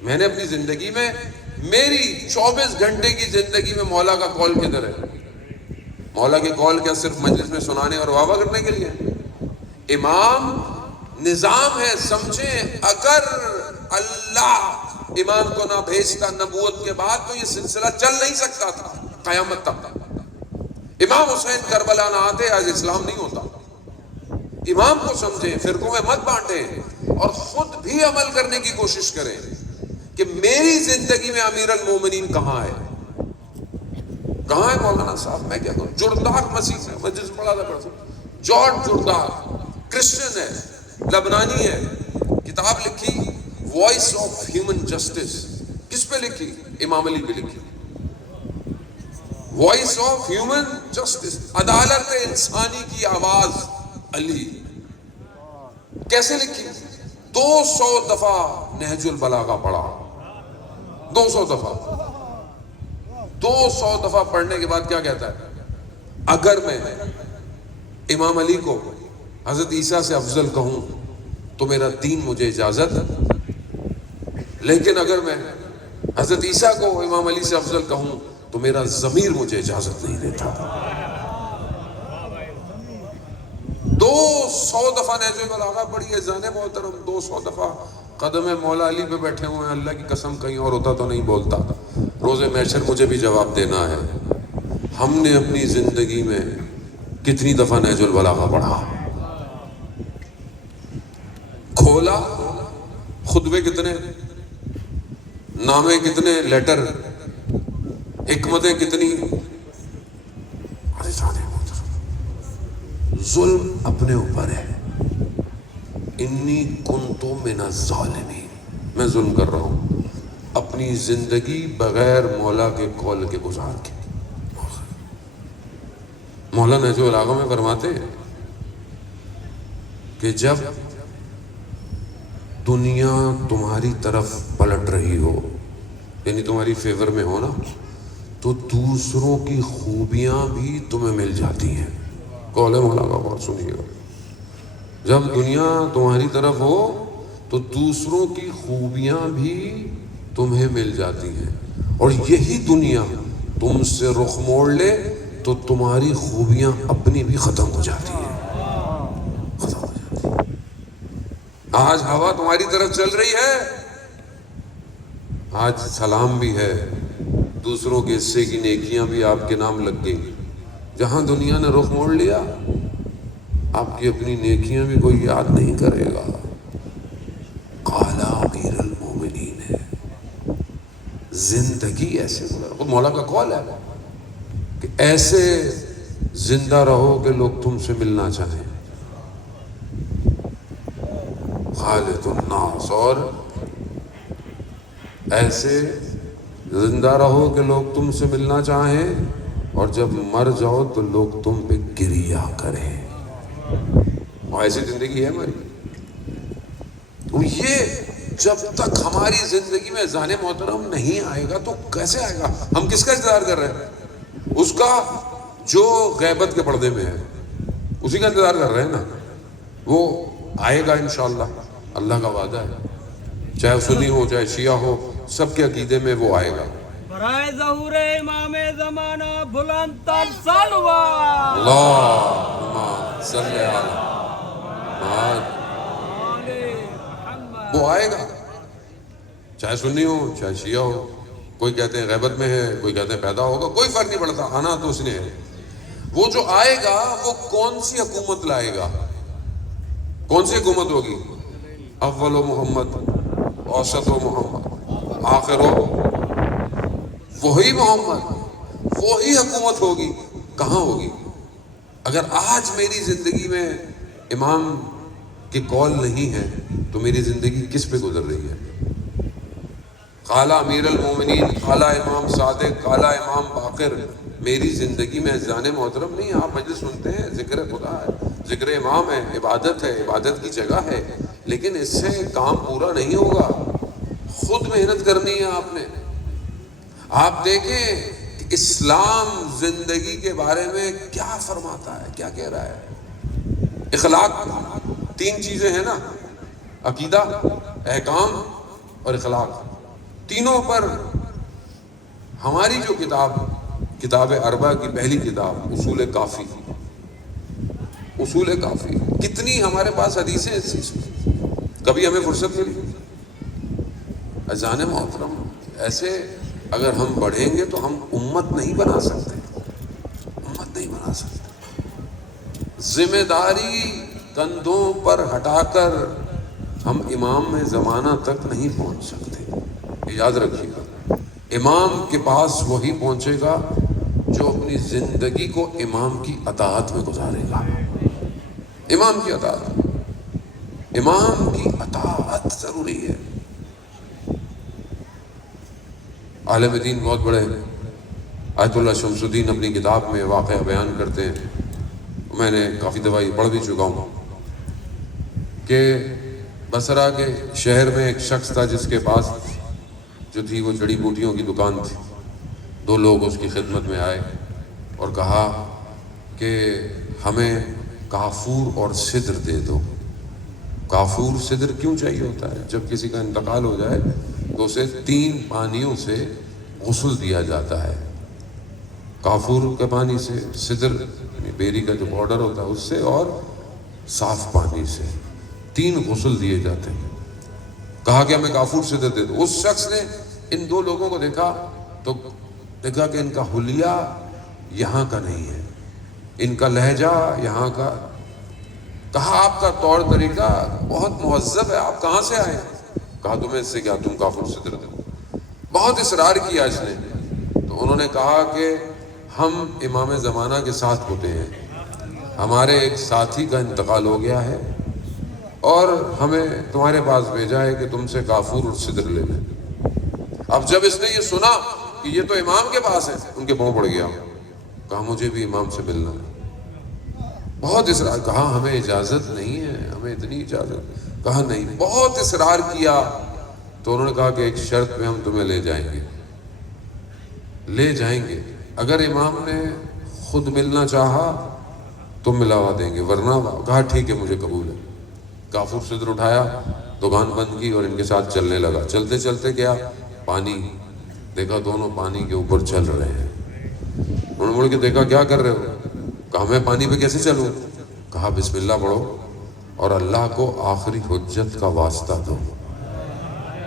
میں نے اپنی زندگی میں، میری 24 گھنٹے کی زندگی میں مولا کا قول کدھر ہے؟ مولا کے قول کیا صرف مجلس میں سنانے اور واہ واہ کرنے کے لیے؟ امام نظام ہے، سمجھیں اگر اللہ امام کو نہ بھیجتا نبوت کے بعد تو یہ سلسلہ چل نہیں سکتا تھا قیامت تک۔ امام حسین کربلا نہ آتے آج اسلام نہیں ہوتا۔ امام کو سمجھیں، فرقوں میں مت بانٹیں، اور خود بھی عمل کرنے کی کوشش کریں کہ میری زندگی میں امیر المومنین کہاں ہے؟ کہاں ہے مولانا صاحب؟ میں کیا کہوں، جرداق مسیح ہے، میں جس پڑھا تھا پڑھتا ہوں، جارج جرداق کرسچن ہے، لبنانی ہے، کتاب لکھی وائس آف ہیومن جسٹس۔ کس پہ لکھی؟ امام علی پہ لکھی، وائس آف ہیومن جسٹس، عدالت انسانی کی آواز، علی۔ کیسے لکھی؟ 200 دفعہ نہج البلاغہ پڑھا، 200 دفعہ، 200 دفعہ پڑھنے کے بعد کیا کہتا ہے؟ اگر میں امام علی کو حضرت عیسیٰ سے افضل کہوں تو میرا دین مجھے اجازت، لیکن اگر میں حضرت عیسیٰ کو امام علی سے افضل کہوں تو میرا ضمیر مجھے اجازت نہیں دیتا۔ 200 دفعہ نہج البلاغہ پڑھی ہے زانے محترم، 200 دفعہ قدم مولا علی پہ بیٹھے ہوئے ہیں۔ اللہ کی قسم کہیں اور ہوتا تو نہیں بولتا، روز محشر مجھے بھی جواب دینا ہے۔ ہم نے اپنی زندگی میں کتنی دفعہ نہج البلاغہ پڑھا، کھولا، خطبے کتنے، نامے کتنے، لیٹر، حکمتیں کتنی، ظلم اپنے اوپر ہے. انی کنت من الظالمین، میں ظلم کر رہا ہوں اپنی زندگی بغیر مولا کے قول کے گزار کے. مولا نہج البلاغہ میں فرماتے ہیں کہ جب دنیا تمہاری طرف پلٹ رہی ہو، یعنی تمہاری فیور میں ہو نا، تو دوسروں کی خوبیاں بھی تمہیں مل جاتی ہیں. قول مولا کا غور سنیے گا. جب دنیا تمہاری طرف ہو تو دوسروں کی خوبیاں بھی تمہیں مل جاتی ہیں، اور یہی دنیا تم سے رخ موڑ لے تو تمہاری خوبیاں اپنی بھی ختم ہو جاتی ہیں. ختم ہو جاتی ہیں. آج ہوا تمہاری طرف چل رہی ہے، آج سلام بھی ہے، دوسروں کے حصے کی نیکیاں بھی آپ کے نام لگ گئی. جہاں دنیا نے رخ موڑ لیا، آپ کی اپنی نیکیاں بھی کوئی یاد نہیں کرے گا. قال امیر المومنین ہے. زندگی ایسے خود مولا کا قول ہے کہ ایسے زندہ رہو کہ لوگ تم سے ملنا چاہیں. خالد الناس، اور ایسے زندہ رہو کہ لوگ تم سے ملنا چاہیں، اور جب مر جاؤ تو لوگ تم پہ گریہ کریں. اور ایسی زندگی ہے ہماری. تو یہ جب تک ہماری زندگی میں ذہن محترم نہیں آئے گا تو کیسے آئے گا؟ ہم کس کا انتظار کر رہے ہیں؟ اس کا جو غیبت کے پردے میں ہے، اسی کا انتظار کر رہے ہیں نا. وہ آئے گا انشاءاللہ، اللہ کا وعدہ ہے. چاہے سنی ہو چاہے شیعہ ہو، سب کے عقیدے میں وہ آئے گا. برائے ظہور امام زمانہ بلند تر صلوات. اللہم صلی علی محمد. وہ آئے گا، چاہے سنی ہو چاہے شیعہ ہو. کوئی کہتے ہیں غیبت میں ہے، کوئی کہتے ہیں پیدا ہوگا، کوئی فرق نہیں پڑتا، آنا تو اس نے ہے. وہ جو آئے گا وہ کون سی حکومت لائے گا؟ کون سی حکومت ہوگی؟ اول و محمد، اوسط و محمد، آخر و وہی محمد. وہی حکومت ہوگی. کہاں ہوگی؟ اگر آج میری زندگی میں امام کی قول نہیں ہے تو میری زندگی کس پہ گزر رہی ہے؟ قال امیر المومنین، قال امام صادق، قال امام باقر. میری زندگی میں ذہن محترم نہیں. آپ مجلس سنتے ہیں، ذکر خدا ہے، ذکر امام ہے، عبادت ہے، عبادت کی جگہ ہے، لیکن اس سے کام پورا نہیں ہوگا. خود محنت کرنی ہے آپ نے. آپ دیکھیں کہ اسلام زندگی کے بارے میں کیا فرماتا ہے، کیا کہہ رہا ہے. اخلاق، تین چیزیں ہیں نا، عقیدہ، احکام اور اخلاق. تینوں پر ہماری جو کتاب اربع کی پہلی کتاب اصول کافی، اصول کافی، کتنی ہمارے پاس حدیثیں اس چیز میں. کبھی ہمیں فرصت ملی؟ اذان محترم، ایسے اگر ہم بڑھیں گے تو ہم امت نہیں بنا سکتے. امت نہیں بنا سکتے. ذمہ داری کندھوں پر ہٹا کر ہم امام میں زمانہ تک نہیں پہنچ سکتے. یاد رکھیے گا، امام کے پاس وہی پہنچے گا جو اپنی زندگی کو امام کی اطاعت میں گزارے گا. امام کی اطاعت، امام کی اطاعت ضروری ہے. عالم دین بہت بڑے آیت اللہ شمس الدین اپنی کتاب میں واقعہ بیان کرتے ہیں. میں نے کافی دفعہ یہ پڑھ بھی چکا ہوں کہ بصرہ کے شہر میں ایک شخص تھا جس کے پاس جو تھی وہ جڑی بوٹیوں کی دکان تھی. دو لوگ اس کی خدمت میں آئے اور کہا کہ ہمیں کافور اور سدر دے دو. کافور سدر کیوں چاہیے ہوتا ہے؟ جب کسی کا انتقال ہو جائے تو اسے 3 پانیوں سے غسل دیا جاتا ہے. کافور کے پانی سے، سدر یعنی بیری کا جو پاؤڈر ہوتا ہے اس سے، اور صاف پانی سے 3 غسل دیے جاتے ہیں. کہا کہ ہمیں کافور سدر دے دو. اس شخص نے ان 2 لوگوں کو دیکھا تو دیکھا کہ ان کا حلیہ یہاں کا نہیں ہے، ان کا لہجہ یہاں کا. کہا آپ کا طور طریقہ بہت مہذب ہے، آپ کہاں سے آئے؟ کہا تمہیں اس سے کیا، تم کافر سدر دو. بہت اصرار کیا اس نے. تو انہوں نے کہا کہ ہم امام زمانہ کے ساتھ ہوتے ہیں، ہمارے ایک ساتھی کا انتقال ہو گیا ہے اور ہمیں تمہارے پاس بھیجا ہے کہ تم سے کافور اور سدر لے لیں۔ اب جب اس نے یہ سنا کہ یہ تو امام کے پاس ہے، ان کے پاؤں پڑ گیا، کہا مجھے بھی امام سے ملنا ہے۔ بہت اصرار، کہا ہمیں اجازت نہیں ہے، ہمیں اتنی اجازت، کہا نہیں، بہت اصرار کیا تو انہوں نے کہا کہ ایک شرط پہ ہم تمہیں لے جائیں گے، لے جائیں گے، اگر امام نے خود ملنا چاہا تو ملاوا دیں گے، ورنہ کہا ٹھیک ہے مجھے قبول ہے۔ کافور صدر اٹھایا، دکان بند کی اور ان کے ساتھ چلنے لگا۔ چلتے چلتے گیا، پانی دیکھا، دونوں پانی کے اوپر چل رہے ہیں۔ انہوں نے مڑ کے دیکھا، کیا کر رہے ہو؟ کہا میں پانی پہ کیسے چلوں؟ کہا بسم اللہ پڑھو اور اللہ کو آخری حجت کا واسطہ دو،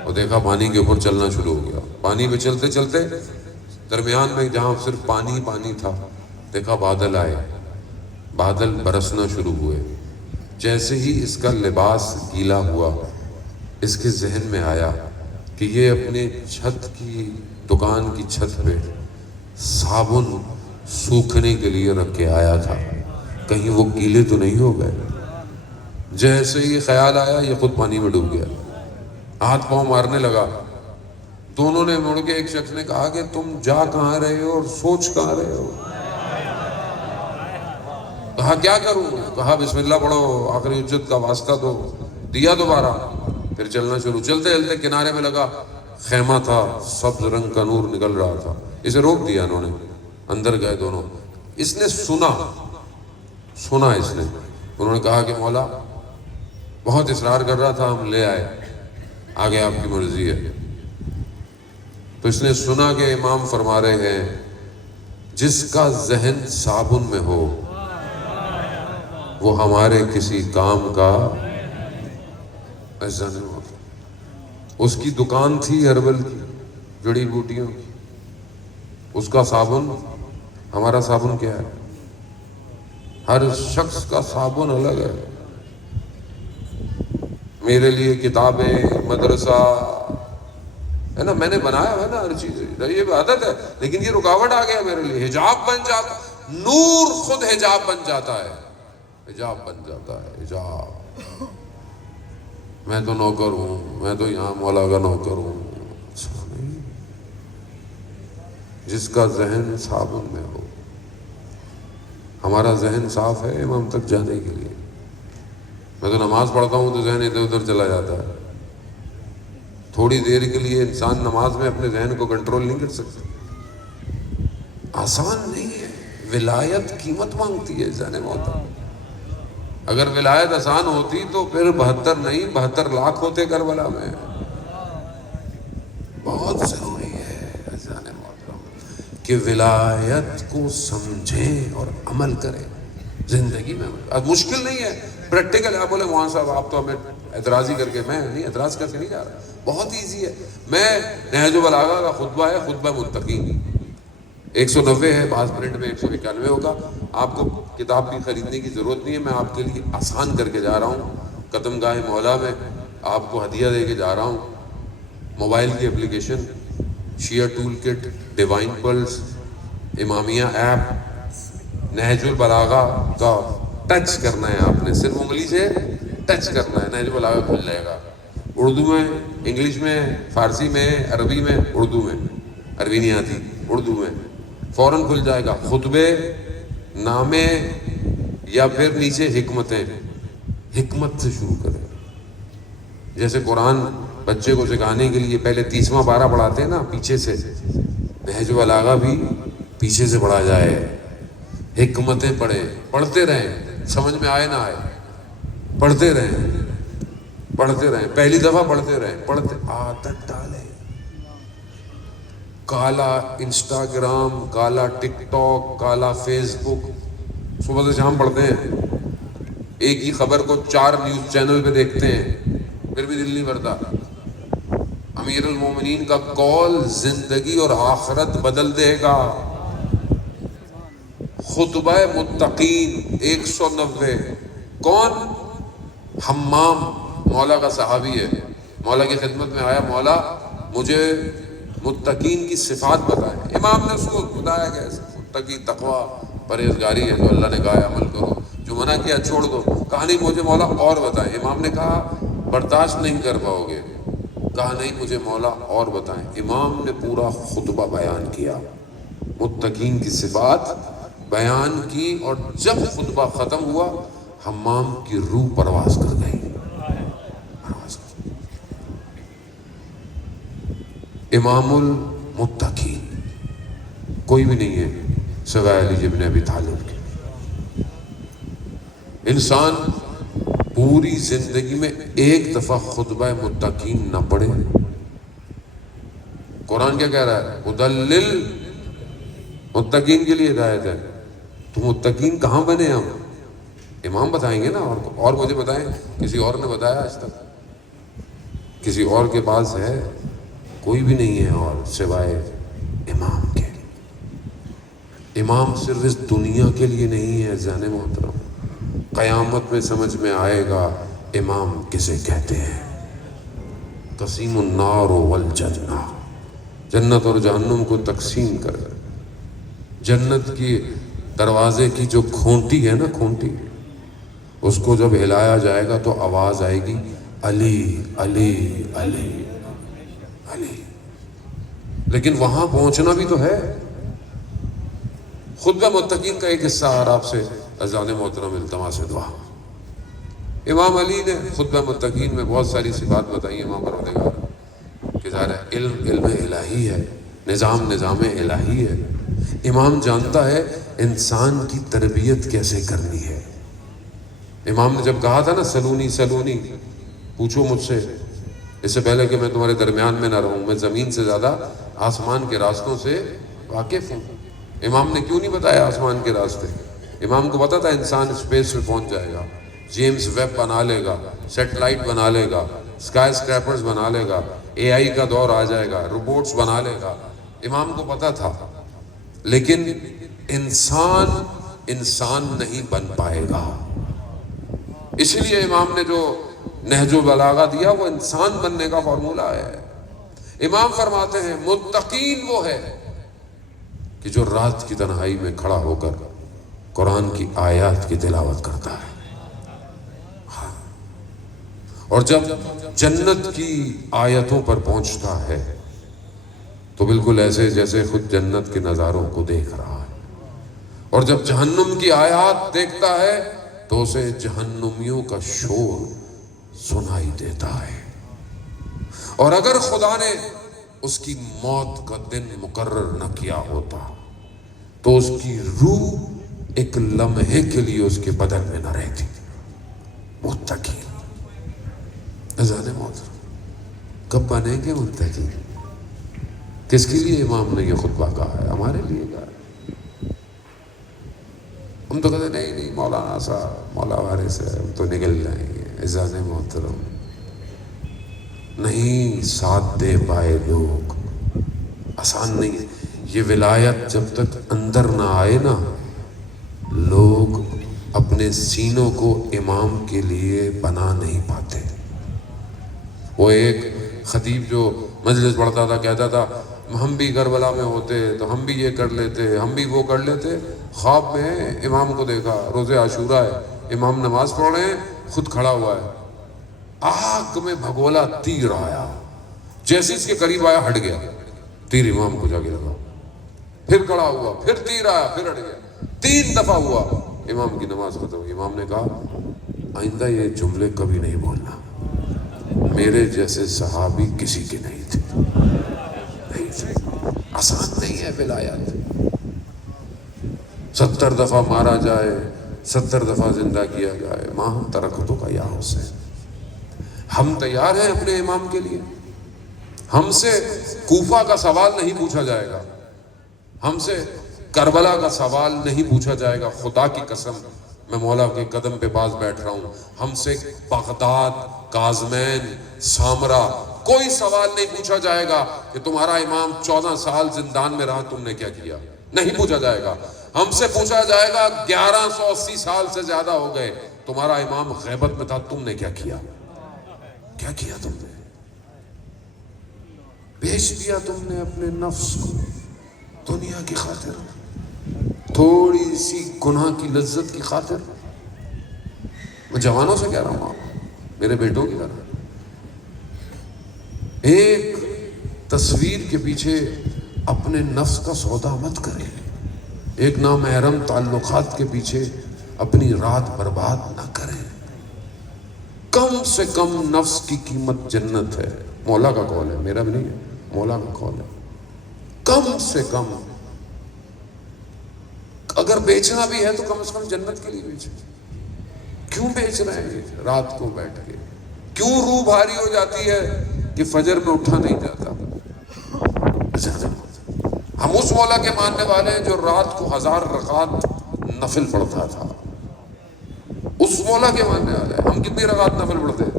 اور دیکھا پانی کے اوپر چلنا شروع ہو گیا۔ پانی پہ چلتے چلتے درمیان میں جہاں صرف پانی پانی تھا، دیکھا بادل آئے، بادل برسنا شروع ہوئے۔ جیسے ہی اس کا لباس گیلا ہوا، اس کے ذہن میں آیا کہ یہ اپنے چھت کی دکان کی چھت پہ صابن سوکھنے کے لیے رکھ کے آیا تھا، کہیں وہ گیلے تو نہیں ہو گئے۔ جیسے ہی خیال آیا، یہ خود پانی میں ڈوب گیا، ہاتھ پاؤں مارنے لگا۔ دونوں نے مڑ کے، ایک شخص نے کہا کہ تم جا کہاں رہے ہو اور سوچ کہاں رہے ہو؟ کہا کیا کروں؟ کہا بسم اللہ پڑھو، آخری حجت کا واسطہ دو، دیا دوبارہ، پھر چلنا شروع۔ چلتے چلتے کنارے میں لگا، خیمہ تھا، سبز رنگ کا نور نکل رہا تھا، اسے روک دیا انہوں نے، اندر گئے دونوں۔ اس نے سنا اس نے، انہوں نے کہا کہ مولا بہت اصرار کر رہا تھا، ہم لے آئے، آگے آپ کی مرضی ہے۔ تو اس نے سنا کہ امام فرما رہے ہیں جس کا ذہن صابن میں ہو وہ ہمارے کسی کام کا ایسا نہیں ہوتا۔ اس کی دکان تھی ہربل کی، جڑی بوٹیوں کی، اس کا صابن، ہمارا صابن کیا ہے؟ ہر شخص کا صابن الگ ہے۔ میرے لیے کتابیں، مدرسہ ہے نا، میں نے بنایا ہے نا ہر چیز، یہ عادت ہے، لیکن یہ رکاوٹ آ گیا میرے لیے۔ حجاب بن جاتا، نور خود حجاب بن جاتا ہے، حجاب بن جاتا ہے، حجاب۔ میں تو نوکر ہوں، میں تو یہاں مولا کا نوکر ہوں، اچھا نہیں، جس کا ذہن صابن میں ہو۔ ہمارا ذہن صاف ہے امام تک جانے کے لیے؟ میں تو نماز پڑھتا ہوں تو ذہن ادھر ادھر چلا جاتا ہے۔ تھوڑی دیر کے لیے انسان نماز میں اپنے ذہن کو کنٹرول نہیں کر سکتا۔ آسان نہیں ہے، ولایت قیمت مانگتی ہے ذہن محترم۔ اگر ولایت آسان ہوتی تو پھر 72 نہیں 72 لاکھ ہوتے کربلا میں۔ بہت ضروری ہے ذہن محترم کہ ولایت کو سمجھیں اور عمل کریں زندگی میں۔ اب مشکل نہیں ہے، پریکٹیکل ہے۔ آپ بولے مولانا صاحب آپ تو ہمیں اعتراضی کر کے، میں نہیں اعتراض کر کے نہیں جا رہا، بہت ایزی ہے۔ میں نہج البلاغہ کا خطبہ ہے، خطبہ متقین، 190 ہے، بعض پرنٹ میں 191 ہوگا۔ آپ کو کتاب بھی خریدنے کی ضرورت نہیں ہے، میں آپ کے لیے آسان کر کے جا رہا ہوں۔ قدم گاہ مولا میں آپ کو ہدیہ دے کے جا رہا ہوں، موبائل کی اپلیکیشن، شیعہ tool kit, divine plus, امامیہ app, نہج البلاغہ کا ٹچ کرنا ہے آپ نے، صرف انگلی سے ٹچ کرنا ہے، نہج البلاغہ کھل جائے گا۔ اردو میں، انگلش میں، فارسی میں، عربی میں، اردو میں، عربی نہیں آتی، اردو میں فوراً کھل جائے گا۔ خطبے، نامے، یا پھر نیچے حکمتیں، حکمت سے شروع کریں۔ جیسے قرآن بچے کو سکھانے کے لیے پہلے 30واں پارہ پڑھاتے ہیں نا پیچھے سے، نہج البلاغہ بھی پیچھے سے پڑھا جائے۔ حکمتیں پڑھیں، پڑھتے رہیں، سمجھ میں آئے نہ آئے، پڑھتے رہیں، پڑھتے رہیں، پہلی دفعہ پڑھتے رہیں، پڑھتے عادت ڈالیں۔ کالا انسٹاگرام، کالا ٹک ٹاک، کالا فیس بک، صبح سے شام پڑھتے ہیں، ایک ہی خبر کو 4 نیوز چینل پہ دیکھتے ہیں، پھر بھی دل نہیں بھرتا۔ امیر المومنین کا قول زندگی اور آخرت بدل دے گا۔ خطبہ متقین 190، کون؟ حمام، مولا کا صحابی ہے، مولا کی خدمت میں آیا، مولا مجھے متقین کی صفات بتائیں۔ امام نے اس کو بتایا کہ متقی تقویٰ پرہیزگاری ہے، جو اللہ نے کہا ہے عمل کرو۔ جو منع کیا چھوڑ دو. کہا نہیں مجھے مولا اور بتائیں. امام نے کہا برداشت نہیں کر پاؤ گے. کہا نہیں مجھے مولا اور بتائیں. امام نے پورا خطبہ بیان کیا, متقین کی صفات بیان کی, اور جب خطبہ ختم ہوا حمام کی روح پرواز کر گئی. امام المتقین کوئی بھی نہیں ہے سوائے علی ابن ابی طالب کے. انسان پوری زندگی میں ایک دفعہ خطبہ متقین نہ پڑھے. قرآن کیا کہہ رہا ہے؟ مدلل, متقین کے لیے ہدایت ہے. تو متقین کہاں بنے ہم؟ امام بتائیں گے نا. اور مجھے بتائیں کسی اور نے بتایا آج تک؟ کسی اور کے پاس ہے؟ کوئی بھی نہیں ہے اور سوائے امام کے. امام صرف اس دنیا کے لیے نہیں ہے زین محترم. قیامت میں سمجھ میں آئے گا امام کسے کہتے ہیں. قسیم النار والجنہ, جنت اور جہنم کو تقسیم کر. جنت کی دروازے کی جو کھونٹی ہے نا, کھونٹی, اس کو جب ہلایا جائے گا تو آواز آئے گی علی علی علی علی. لیکن وہاں پہنچنا بھی تو ہے. خطبہ متقین کا ایک حصہ اور آپ سے عزیزان محترم التماس دعا. امام علی نے خطبہ متقین میں بہت ساری صفات بتائی امام پروردگار کہ ظاہر ہے علم الہی ہے, نظام الہی ہے. امام جانتا ہے انسان کی تربیت کیسے کرنی ہے. امام نے جب کہا تھا نا سلونی سلونی, پوچھو مجھ سے, اس سے پہلے کہ میں تمہارے درمیان میں نہ رہوں, میں زمین سے زیادہ آسمان کے راستوں سے واقف ہوں. امام نے کیوں نہیں بتایا آسمان کے راستے؟ امام کو پتا تھا انسان اسپیس پہ پہنچ جائے گا, جیمز ویب بنا لے گا, سیٹلائٹ بنا لے گا, اسکائی اسکریپرز بنا لے گا, اے آئی کا دور آ جائے گا, روبوٹس بنا لے گا. امام کو پتا تھا. لیکن انسان نہیں بن پائے گا. اس لیے امام نے جو نہج البلاغہ دیا وہ انسان بننے کا فارمولہ ہے. امام فرماتے ہیں متقین وہ ہے کہ جو رات کی تنہائی میں کھڑا ہو کر قرآن کی آیات کی تلاوت کرتا ہے. اور جب جنت کی آیتوں پر پہنچتا ہے تو بالکل ایسے جیسے خود جنت کے نظاروں کو دیکھ رہا ہے. اور جب جہنم کی آیات دیکھتا ہے تو اسے جہنمیوں کا شور سنائی دیتا ہے. اور اگر خدا نے اس کی موت کا دن مقرر نہ کیا ہوتا تو اس کی روح ایک لمحے کے لیے اس کے بدن میں نہ رہتی. متقین اذان محترم کب بنیں گے متقین؟ کس کے لیے امام نے یہ خطبہ کہا ہے؟ ہمارے لیے کہا ہے. ہم تو کہتے نہیں مولانا صاحب مولا وارث ہے, ہم تو نکل جائیں گے. اذان محترم نہیں ساتھ دے پائے لوگ, آسان نہیں ہے یہ ولایت. جب تک اندر نہ آئے نا, لوگ اپنے سینوں کو امام کے لیے بنا نہیں پاتے. وہ ایک خطیب جو مجلس پڑھتا تھا کہتا تھا ہم بھی کربلا میں ہوتے تو ہم بھی یہ کر لیتے, ہم بھی وہ کر لیتے. خواب میں امام کو دیکھا, روز عاشورہ ہے, امام نماز پڑھ رہے ہیں, خود کھڑا ہوا ہے, آگ میں بھگولا تیر آیا, جیسے اس کے قریب آیا ہٹ گیا, تیر امام کو جا کے لگا. پھر کھڑا ہوا, پھر تیر آیا, پھر ہٹ گیا. 3 دفعہ ہوا, امام کی نماز ختم ہوئی. امام نے کہا آئندہ یہ جملے کبھی نہیں بولنا, میرے جیسے صحابی کسی کے نہیں تھے. آسان نہیں ہے ولایت. 70 دفعہ مارا جائے, 70 دفعہ زندہ کیا جائے, ماں ترکتوں کا یا حسین. ہم تیار ہیں اپنے امام کے لیے. ہم سے کوفہ کا سوال نہیں پوچھا جائے گا, ہم سے کربلا کا سوال نہیں پوچھا جائے گا. خدا کی قسم میں مولا کے قدم پہ باز بیٹھ رہا ہوں, ہم سے بغداد, کاظمین, سامرا کوئی سوال نہیں پوچھا جائے گا کہ تمہارا امام 14 سال زندان میں رہا, تم نے کیا کیا. نہیں پوچھا جائے گا. ہم سے پوچھا جائے گا 1180 سال سے زیادہ ہو گئے, تمہارا امام غیبت میں تھا, تم نے کیا کیا. کیا کیا تم نے؟ بیچ دیا تم نے اپنے نفس کو دنیا کی خاطر, تھوڑی سی گناہ کی لذت کی خاطر. میں جوانوں سے کہہ رہا ہوں، آپ میرے بیٹوں کی طرح ایک تصویر کے پیچھے اپنے نفس کا سودا مت کریں، ایک نامحرم تعلقات کے پیچھے اپنی رات برباد نہ کریں۔ کم سے کم نفس کی قیمت جنت ہے، مولا کا قول ہے، میرا بھی نہیں ہے، مولا کا قول ہے۔ کم سے کم اگر بیچنا بھی ہے تو کم سے کم جنت کے لیے بیچیں۔ کیوں بیچ رہے ہیں رات کو بیٹھ کے؟ کیوں روح بھاری ہو جاتی ہے کہ فجر میں اٹھا نہیں جاتا؟ ہم اس مولا کے ماننے والے ہیں جو رات کو 1000 رکعت نفل پڑھتا تھا، اس مولا کے ماننے والے ہیں۔ ہم کتنی رکعت نفل پڑھتے ہیں؟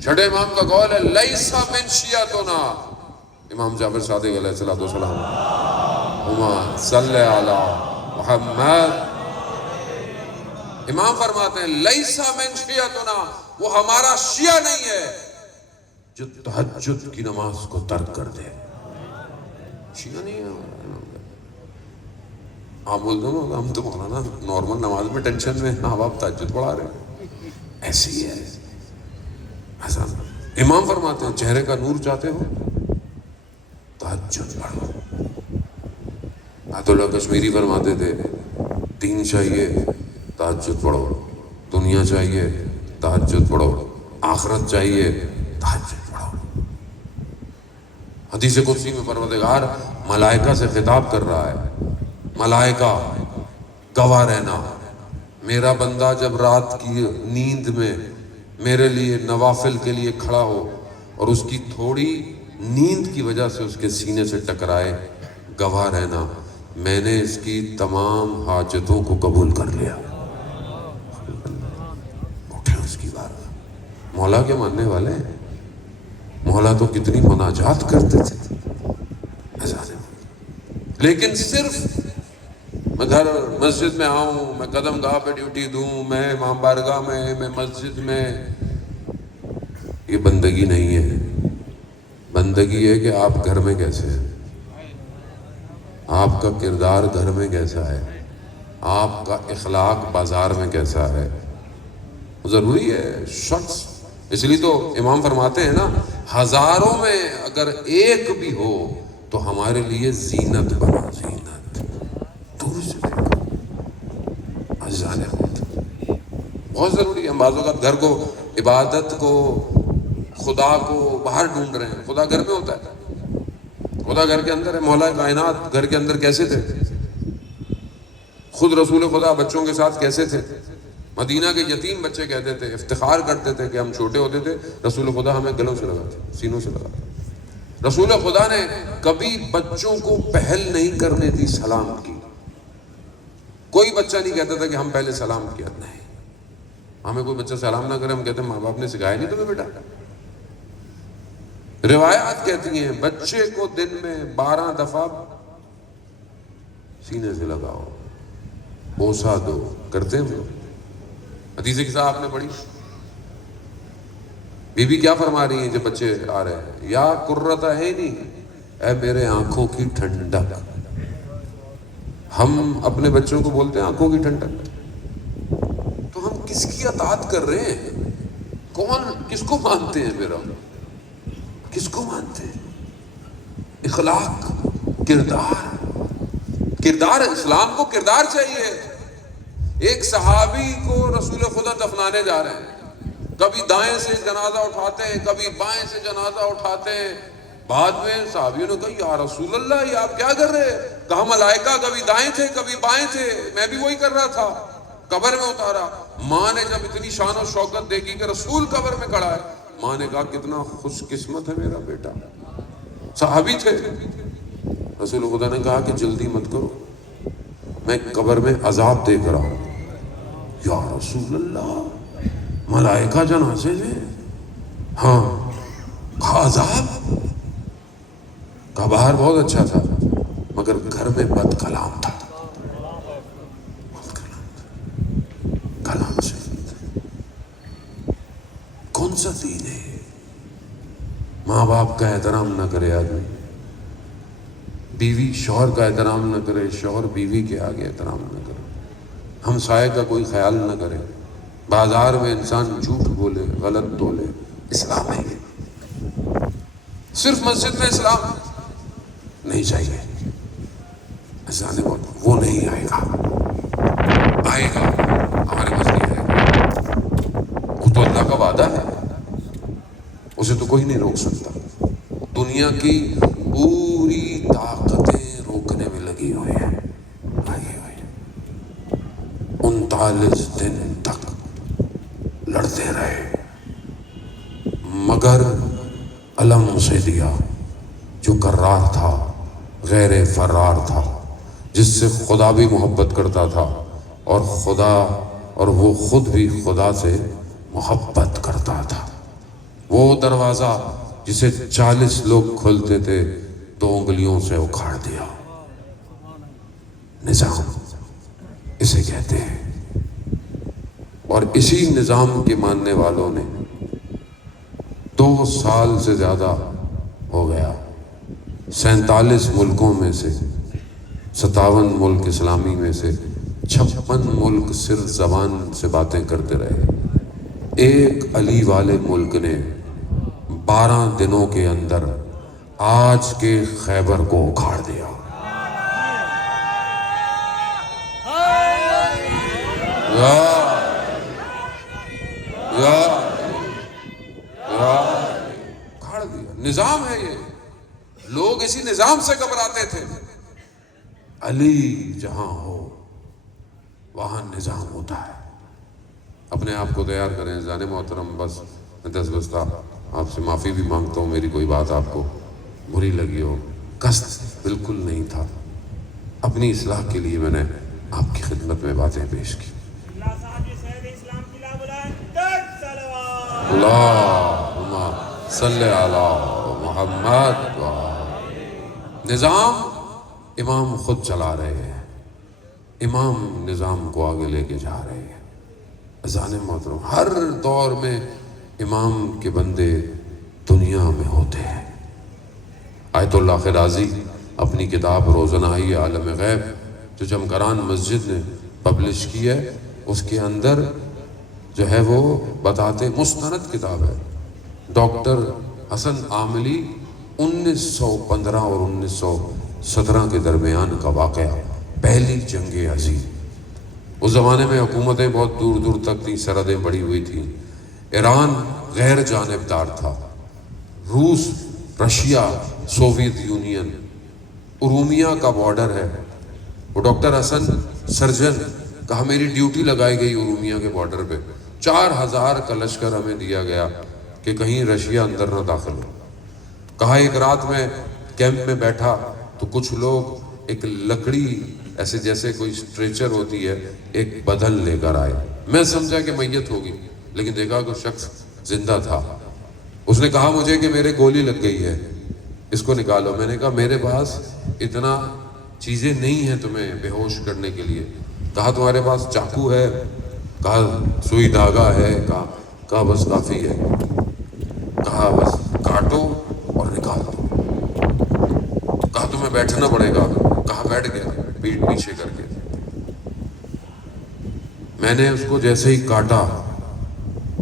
چھٹے امام کا قول ہے لیسا من شیعتنا، امام جعفر صادق علیہ السلام، ہما صلی علی محمد، امام فرماتے ہیں لیسا من شیعتنا، وہ ہمارا شیعہ نہیں ہے جو تہجد کی نماز کو ترک کر دے، شیعہ نہیں ہے۔ آپ بولتے ہو ہم تو مولانا نارمل نماز میں ٹینشن میں، آپ تہجد پڑھا رہے ہیں، ایسی ہے ایسا۔ امام فرماتے ہیں چہرے کا نور چاہتے ہو تہجد پڑھو۔ آیت اللہ کشمیری فرماتے تھے دین چاہیے تہجد پڑھو، دنیا چاہیے تہجد پڑھو، آخرت چاہیے تہجد پڑھو۔ حدیث قدسی میں پروردگار ملائکہ سے خطاب کر رہا ہے، ملائکہ گواہ رہنا، میرا بندہ جب رات کی نیند میں میرے لیے نوافل کے لیے کھڑا ہو اور اس کی تھوڑی نیند کی وجہ سے اس کے سینے سے ٹکرائے، گواہ رہنا میں نے اس کی تمام حاجتوں کو قبول کر لیا۔ اٹھے اس کی بات، مولا کے ماننے والے ہیں، مولا تو کتنی مناجات کرتے تھے، لیکن صرف میں گھر مسجد میں آؤں، میں قدم گاہ پہ ڈیوٹی دوں، میں امام بارگاہ میں مسجد میں، یہ بندگی نہیں ہے۔ بندگی ہے کہ آپ گھر میں کیسے ہیں، آپ کا کردار گھر میں کیسا ہے، آپ کا اخلاق بازار میں کیسا ہے، ضروری ہے شخص۔ اس لیے تو امام فرماتے ہیں نا، ہزاروں میں اگر ایک بھی ہو تو ہمارے لیے زینت بنا، زینت دور سے دیکھو، بہت ضروری ہے۔ ہم بعض اوقات گھر کو، عبادت کو، خدا کو باہر ڈھونڈ رہے ہیں، خدا گھر میں ہوتا ہے، خدا گھر کے اندر ہے۔ مولا کائنات گھر کے اندر کیسے تھے؟ خود رسول خدا بچوں کے ساتھ کیسے تھے؟ مدینہ کے یتیم بچے کہتے تھے، افتخار کرتے تھے کہ ہم چھوٹے ہوتے تھے رسول خدا ہمیں گلوں سے لگاتے، سینوں سے لگاتے۔ رسول خدا نے کبھی بچوں کو پہل نہیں کرنے دی سلام کی، کوئی بچہ نہیں کہتا تھا کہ ہم پہلے سلام کیا، نہیں۔ ہمیں کوئی بچہ سلام نہ کرے ہم کہتے ہیں ماں باپ نے سکھایا نہیں تمہیں بیٹا۔ روایات کہتی ہیں بچے کو دن میں 12 دفعہ سینے سے لگاؤ، بوسا دو، کرتے ہیں۔ حدیث قصہ آپ نے پڑھی، بی بی کیا فرما رہی ہیں جب بچے آ رہے ہیں؟ یا قرۃ عینی، اے میرے آنکھوں کی ٹھنڈک۔ ہم اپنے بچوں کو بولتے ہیں آنکھوں کی ٹھنڈک، تو ہم کس کی اطاعت کر رہے ہیں؟ کون کس کو مانتے ہیں؟ میرا کس کو مانتے ہیں؟ اخلاق، کردار اسلام کو کردار چاہیے۔ ایک صحابی کو رسول خدا دفنانے جا رہے ہیں، کبھی دائیں سے جنازہ اٹھاتے ہیں، کبھی بائیں سے جنازہ اٹھاتے ہیں۔ بعد میں صحابیوں نے کہا یا رسول اللہ یہ آپ کیا کر رہے ہیں؟ کہا ملائکہ کبھی دائیں تھے کبھی بائیں تھے، میں بھی وہی کر رہا تھا، قبر میں اتارا۔ ماں نے جب اتنی شان و شوکت دیکھی کہ رسول قبر میں کھڑا ہے، ماں نے کہا کتنا خوش قسمت ہے میرا بیٹا، صحابی تھے۔ رسول خدا نے کہا کہ جلدی مت کرو، میں قبر میں عذاب دیکھ رہا ہوں۔ یا رسول اللہ ملائکہ جنازے میں؟ ہاں۔ کہا عذاب؟ کہا باہر بہت اچھا تھا مگر گھر میں بد کلام تھا، کلام سے۔ کون سا دین ہے؟ ماں باپ کا احترام نہ کرے آدمی، بیوی شوہر کا احترام نہ کرے، شوہر بیوی کے آگے احترام نہ کرے، ہمسائے کا کوئی خیال نہ کرے، بازار میں انسان جھوٹ بولے، غلط بولے، اسلام نہیں ہے۔ صرف مسجد میں اسلام نہیں چاہیے، ایسا نہیں بولتا، وہ نہیں آئے گا، آئے گا، ہمارے پاس نہیں آئے گا، وہ تو اللہ کا وعدہ ہے، اسے تو کوئی نہیں روک سکتا۔ دنیا کی پوری طاقتیں روکنے میں لگی ہوئی ہیں، لگی ہوئی ہیں، 39 دن تک لڑتے رہے، مگر علم اسے دیا جو کرار تھا، غیر فرار تھا، جس سے خدا بھی محبت کرتا تھا اور خدا اور وہ خود بھی خدا سے محبت کرتا تھا۔ وہ دروازہ جسے 40 لوگ کھولتے تھے 2 انگلیوں سے اکھاڑ دیا۔ نظام اسے کہتے ہیں، اور اسی نظام کے ماننے والوں نے 2 سال سے زیادہ ہو گیا 47 ملکوں میں سے 57 ملک اسلامی میں سے 56 ملک صرف زبان سے باتیں کرتے رہے۔ ایک علی والے ملک نے 12 دنوں کے اندر آج کے خیبر کو اکھاڑ دیا۔ اکھاڑ دیا، نظام ہے یہ، لوگ اسی نظام سے گھبراتے تھے۔ علی جہاں ہو وہاں نظام ہوتا ہے۔ اپنے آپ کو تیار کریں جان محترم، بس 10 بستہ آپ سے معافی بھی مانگتا ہوں، میری کوئی بات آپ کو بری لگی ہو، قصد بالکل نہیں تھا، اپنی اصلاح کے لیے میں نے آپ کی خدمت میں باتیں پیش کی۔ اللہم صلی علی محمد۔ نظام امام خود چلا رہے ہیں، امام نظام کو آگے لے کے جا رہے ہیں۔ اذان محترم، ہر دور میں امام کے بندے دنیا میں ہوتے ہیں۔ آیت اللہ خرازی اپنی کتاب روزنائی عالم غیب جو جمکران مسجد نے پبلش کی ہے، اس کے اندر جو ہے وہ بتاتے، مستند کتاب ہے، ڈاکٹر حسن عاملی 1915 اور 1917 کے درمیان کا واقعہ، پہلی جنگ عظیم۔ اس زمانے میں حکومتیں بہت دور دور تک تھیں، سرحدیں بڑھی ہوئی تھیں۔ ایران غیر جانبدار تھا، روس، رشیا، سوویت یونین، ارومیہ کا بارڈر ہے۔ وہ ڈاکٹر حسن سرجن، کہا میری ڈیوٹی لگائی گئی ارومیہ کے بارڈر پہ، 4000 کا لشکر ہمیں دیا گیا کہ کہیں رشیا اندر نہ داخل ہو۔ کہا ایک رات میں کیمپ میں بیٹھا تو کچھ لوگ ایک لکڑی ایسے جیسے کوئی اسٹریچر ہوتی ہے، ایک بدل لے کر آئے۔ میں سمجھا کہ میت ہوگی، لیکن دیکھا کہ شخص زندہ تھا۔ اس نے کہا مجھے کہ میرے گولی لگ گئی ہے، اس کو نکالو۔ میں نے کہا میرے پاس اتنا چیزیں نہیں ہیں تمہیں بے ہوش کرنے کے لیے۔ کہا تمہارے پاس چاقو ہے؟ کہا سوئی دھاگا ہے؟ کہا بس کافی ہے۔ کہا بس کاٹو اور نکال دو۔ کہا تمہیں بیٹھنا پڑے گا۔ کہا بیٹھ گیا، پیٹھ پیچھے کر کے۔ میں نے اس کو جیسے ہی کاٹا،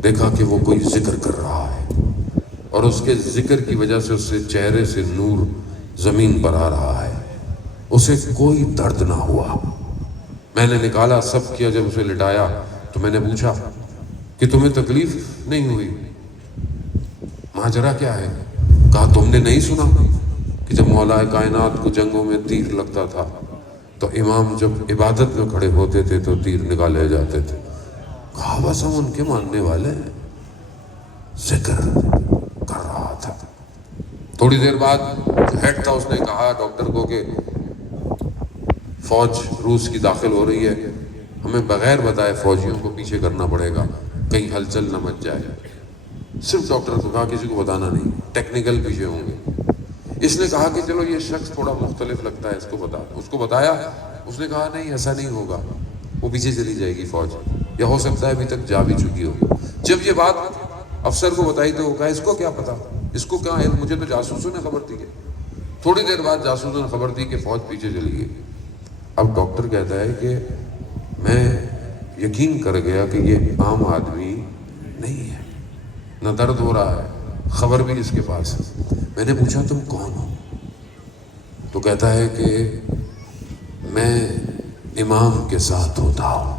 دیکھا کہ وہ کوئی ذکر کر رہا ہے، اور اس کے ذکر کی وجہ سے اس سے چہرے سے نور زمین پر آ رہا ہے، اسے کوئی درد نہ ہوا۔ میں نے نکالا، سب کیا، جب اسے لٹایا تو میں نے پوچھا کہ تمہیں تکلیف نہیں ہوئی؟ ماجرا کیا ہے؟ کہا تم نے نہیں سنا کہ جب مولا کائنات کو جنگوں میں تیر لگتا تھا تو امام جب عبادت میں کھڑے ہوتے تھے تو تیر نکالے جاتے تھے۔ کہا بس ہم ان کے ماننے والے ہیں، ذکر کر رہا تھا۔ تھوڑی دیر بعد جو ہیڈ تھا اس نے کہا ڈاکٹر کو کہ فوج روس کی داخل ہو رہی ہے، ہمیں بغیر بتائے فوجیوں کو پیچھے کرنا پڑے گا، کہیں ہلچل نہ مچ جائے۔ صرف ڈاکٹر کو کہا کسی کو بتانا نہیں، ٹیکنیکل پیچھے ہوں گے۔ اس نے کہا کہ چلو یہ شخص تھوڑا مختلف لگتا ہے، اس کو بتا دو۔ اس کو بتایا، اس نے کہا نہیں ایسا نہیں ہوگا، وہ پیچھے چلی جائے گی فوج، یا ہو سکتا ہے ابھی تک جا بھی چکی ہو۔ جب یہ بات افسر کو بتائی تو وہ کہا اس کو کیا پتا، اس کو کیا علم، مجھے تو جاسوسوں نے خبر دی ہے۔ تھوڑی دیر بعد جاسوسوں نے خبر دی کہ فوج پیچھے چلی گئی۔ اب ڈاکٹر کہتا ہے کہ میں یقین کر گیا کہ یہ عام آدمی نہیں ہے، نہ درد ہو رہا ہے، خبر بھی اس کے پاس ہے۔ میں نے پوچھا تم کون ہو؟ تو کہتا ہے کہ میں امام کے ساتھ ہوتا ہوں،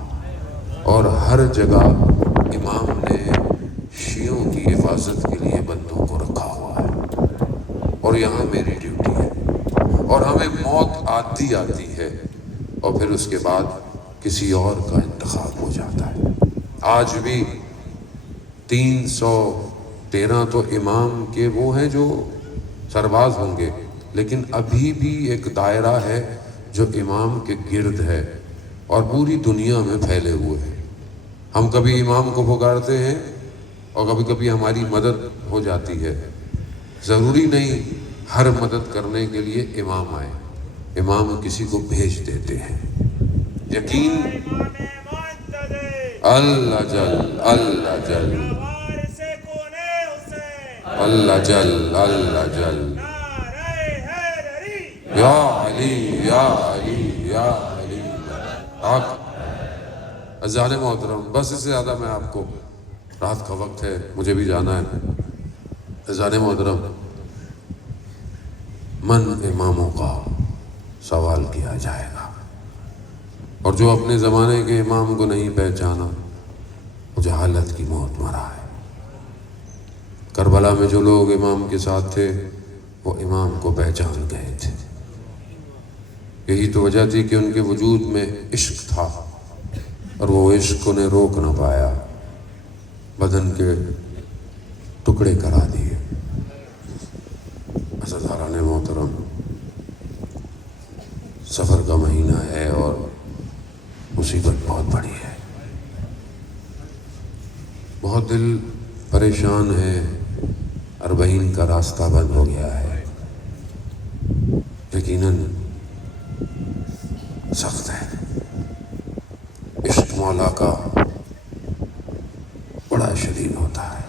اور ہر جگہ امام نے شیعوں کی حفاظت کے لیے بندوں کو رکھا ہوا ہے، اور یہاں میری ڈیوٹی ہے، اور ہمیں موت آتی ہے، اور پھر اس کے بعد کسی اور کا انتخاب ہو جاتا ہے۔ آج بھی 313 تو امام کے وہ ہیں جو سرباز ہوں گے، لیکن ابھی بھی ایک دائرہ ہے جو امام کے گرد ہے اور پوری دنیا میں پھیلے ہوئے ہیں۔ ہم کبھی امام کو پکارتے ہیں اور کبھی کبھی ہماری مدد ہو جاتی ہے۔ ضروری نہیں ہر مدد کرنے کے لیے امام آئے، امام کسی کو بھیج دیتے ہیں۔ یقین اللہ جل اللہ جل اللہ جل اللہ جل یا علی یا علی یا علی۔ عزیزان محترم، بس اس سے زیادہ میں آپ کو، رات کا وقت ہے، مجھے بھی جانا ہے۔ عزیزان محترم، من اماموں کا سوال کیا جائے گا، اور جو اپنے زمانے کے امام کو نہیں پہچانا وہ جہالت کی موت مرا ہے۔ کربلا میں جو لوگ امام کے ساتھ تھے وہ امام کو پہچان گئے تھے۔ یہی تو وجہ تھی کہ ان کے وجود میں عشق تھا، اور وہ عشق انہیں روک نہ پایا، بدن کے ٹکڑے کرا دیے۔ عزیزان محترم، سفر کا مہینہ ہے اور مصیبت بہت بڑی ہے، بہت دل پریشان ہے۔ 40 کا راستہ بند ہو گیا ہے، یقیناً سخت ہے۔ عشق مولا کا بڑا شدید ہوتا ہے،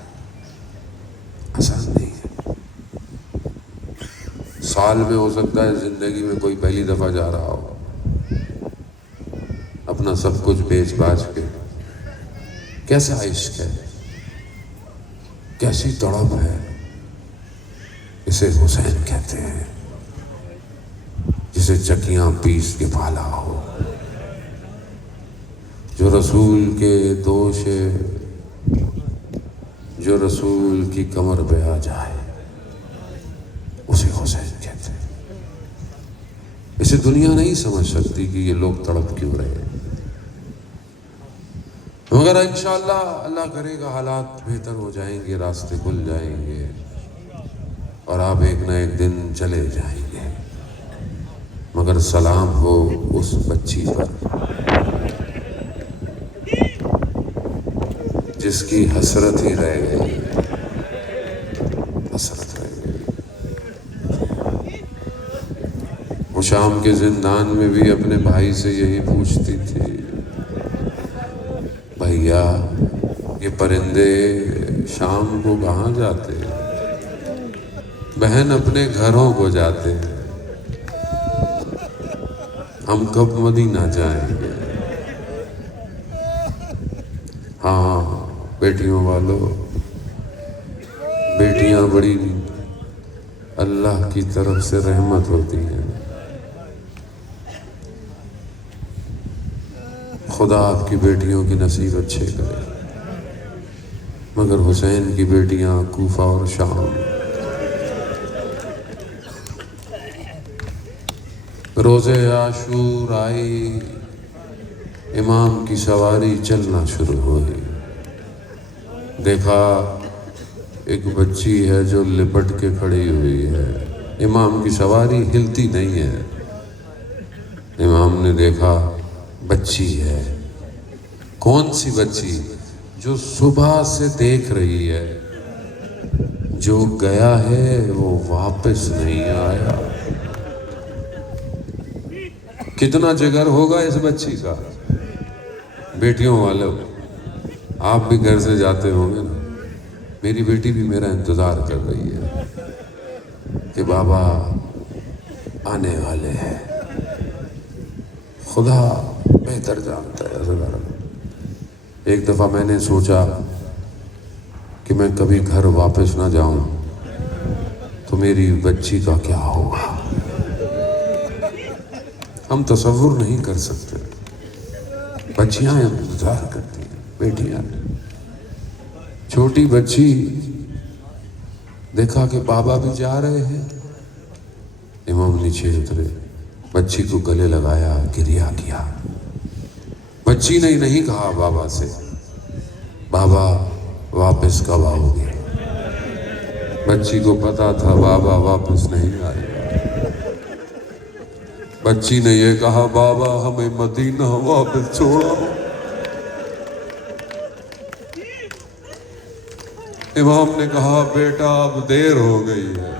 آسان نہیں ہے۔ سال میں ہو سکتا ہے زندگی میں کوئی پہلی دفعہ جا رہا ہو، اپنا سب کچھ بیچ باچ کے۔ کیسا عشق ہے، کیسی تڑپ ہے، اسے حسین کہتے ہیں، جسے چکیاں پیس کے پالا ہو، جو رسول کے دوش، جو رسول کی کمر پہ آ جائے، اسے حسین کہتے ہیں۔ اسے دنیا نہیں سمجھ سکتی کہ یہ لوگ تڑپ کیوں رہے ہیں، مگر انشاءاللہ اللہ کرے گا حالات بہتر ہو جائیں گے، راستے کھل جائیں گے، اور آپ ایک نہ ایک دن چلے جائیں گے۔ مگر سلام ہو اس بچی پر جس کی حسرت ہی رہ گئی، حسرت رہ گئی۔ وہ شام کے زندان میں بھی اپنے بھائی سے یہی پوچھتی تھی، بھیا یہ پرندے شام کو کہاں جاتے ہیں؟ بہن اپنے گھروں کو جاتے ہیں، ہم کب مدینہ جائیں گے؟ ہاں بیٹیوں والو، بیٹیاں بڑی اللہ کی طرف سے رحمت ہوتی ہیں۔ خدا آپ کی بیٹیوں کی نصیب اچھے کرے، مگر حسین کی بیٹیاں کوفہ اور شام، روزے عاشور آئی، امام کی سواری چلنا شروع ہوئی، دیکھا ایک بچی ہے جو لپٹ کے کھڑی ہوئی ہے، امام کی سواری ہلتی نہیں ہے۔ امام نے دیکھا بچی ہے، کون سی بچی؟ جو صبح سے دیکھ رہی ہے، جو گیا ہے وہ واپس نہیں آیا۔ کتنا جگر ہوگا اس بچی کا؟ بیٹیوں والوں، آپ بھی گھر سے جاتے ہوں گے نا، میری بیٹی بھی میرا انتظار کر رہی ہے کہ بابا آنے والے ہیں۔ خدا بہتر جانتا ہے۔ ایک دفعہ میں نے سوچا کہ میں کبھی گھر واپس نہ جاؤں تو میری بچی کا کیا ہوگا. ہم تصور نہیں کر سکتے. بچیاں انتظار کرتی ہیں، بیٹیاں. چھوٹی بچی دیکھا کہ بابا بھی جا رہے ہیں. امام نیچے اترے، بچی کو گلے لگایا، گریہ کیا. بچی نے نہیں کہا بابا سے بابا واپس کب آؤ گے. بچی کو پتا تھا بابا واپس نہیں آئے گا. بچی نے یہ کہا بابا ہمیں مدینہ واپس چھوڑو. امام نے کہا بیٹا اب دیر ہو گئی ہے.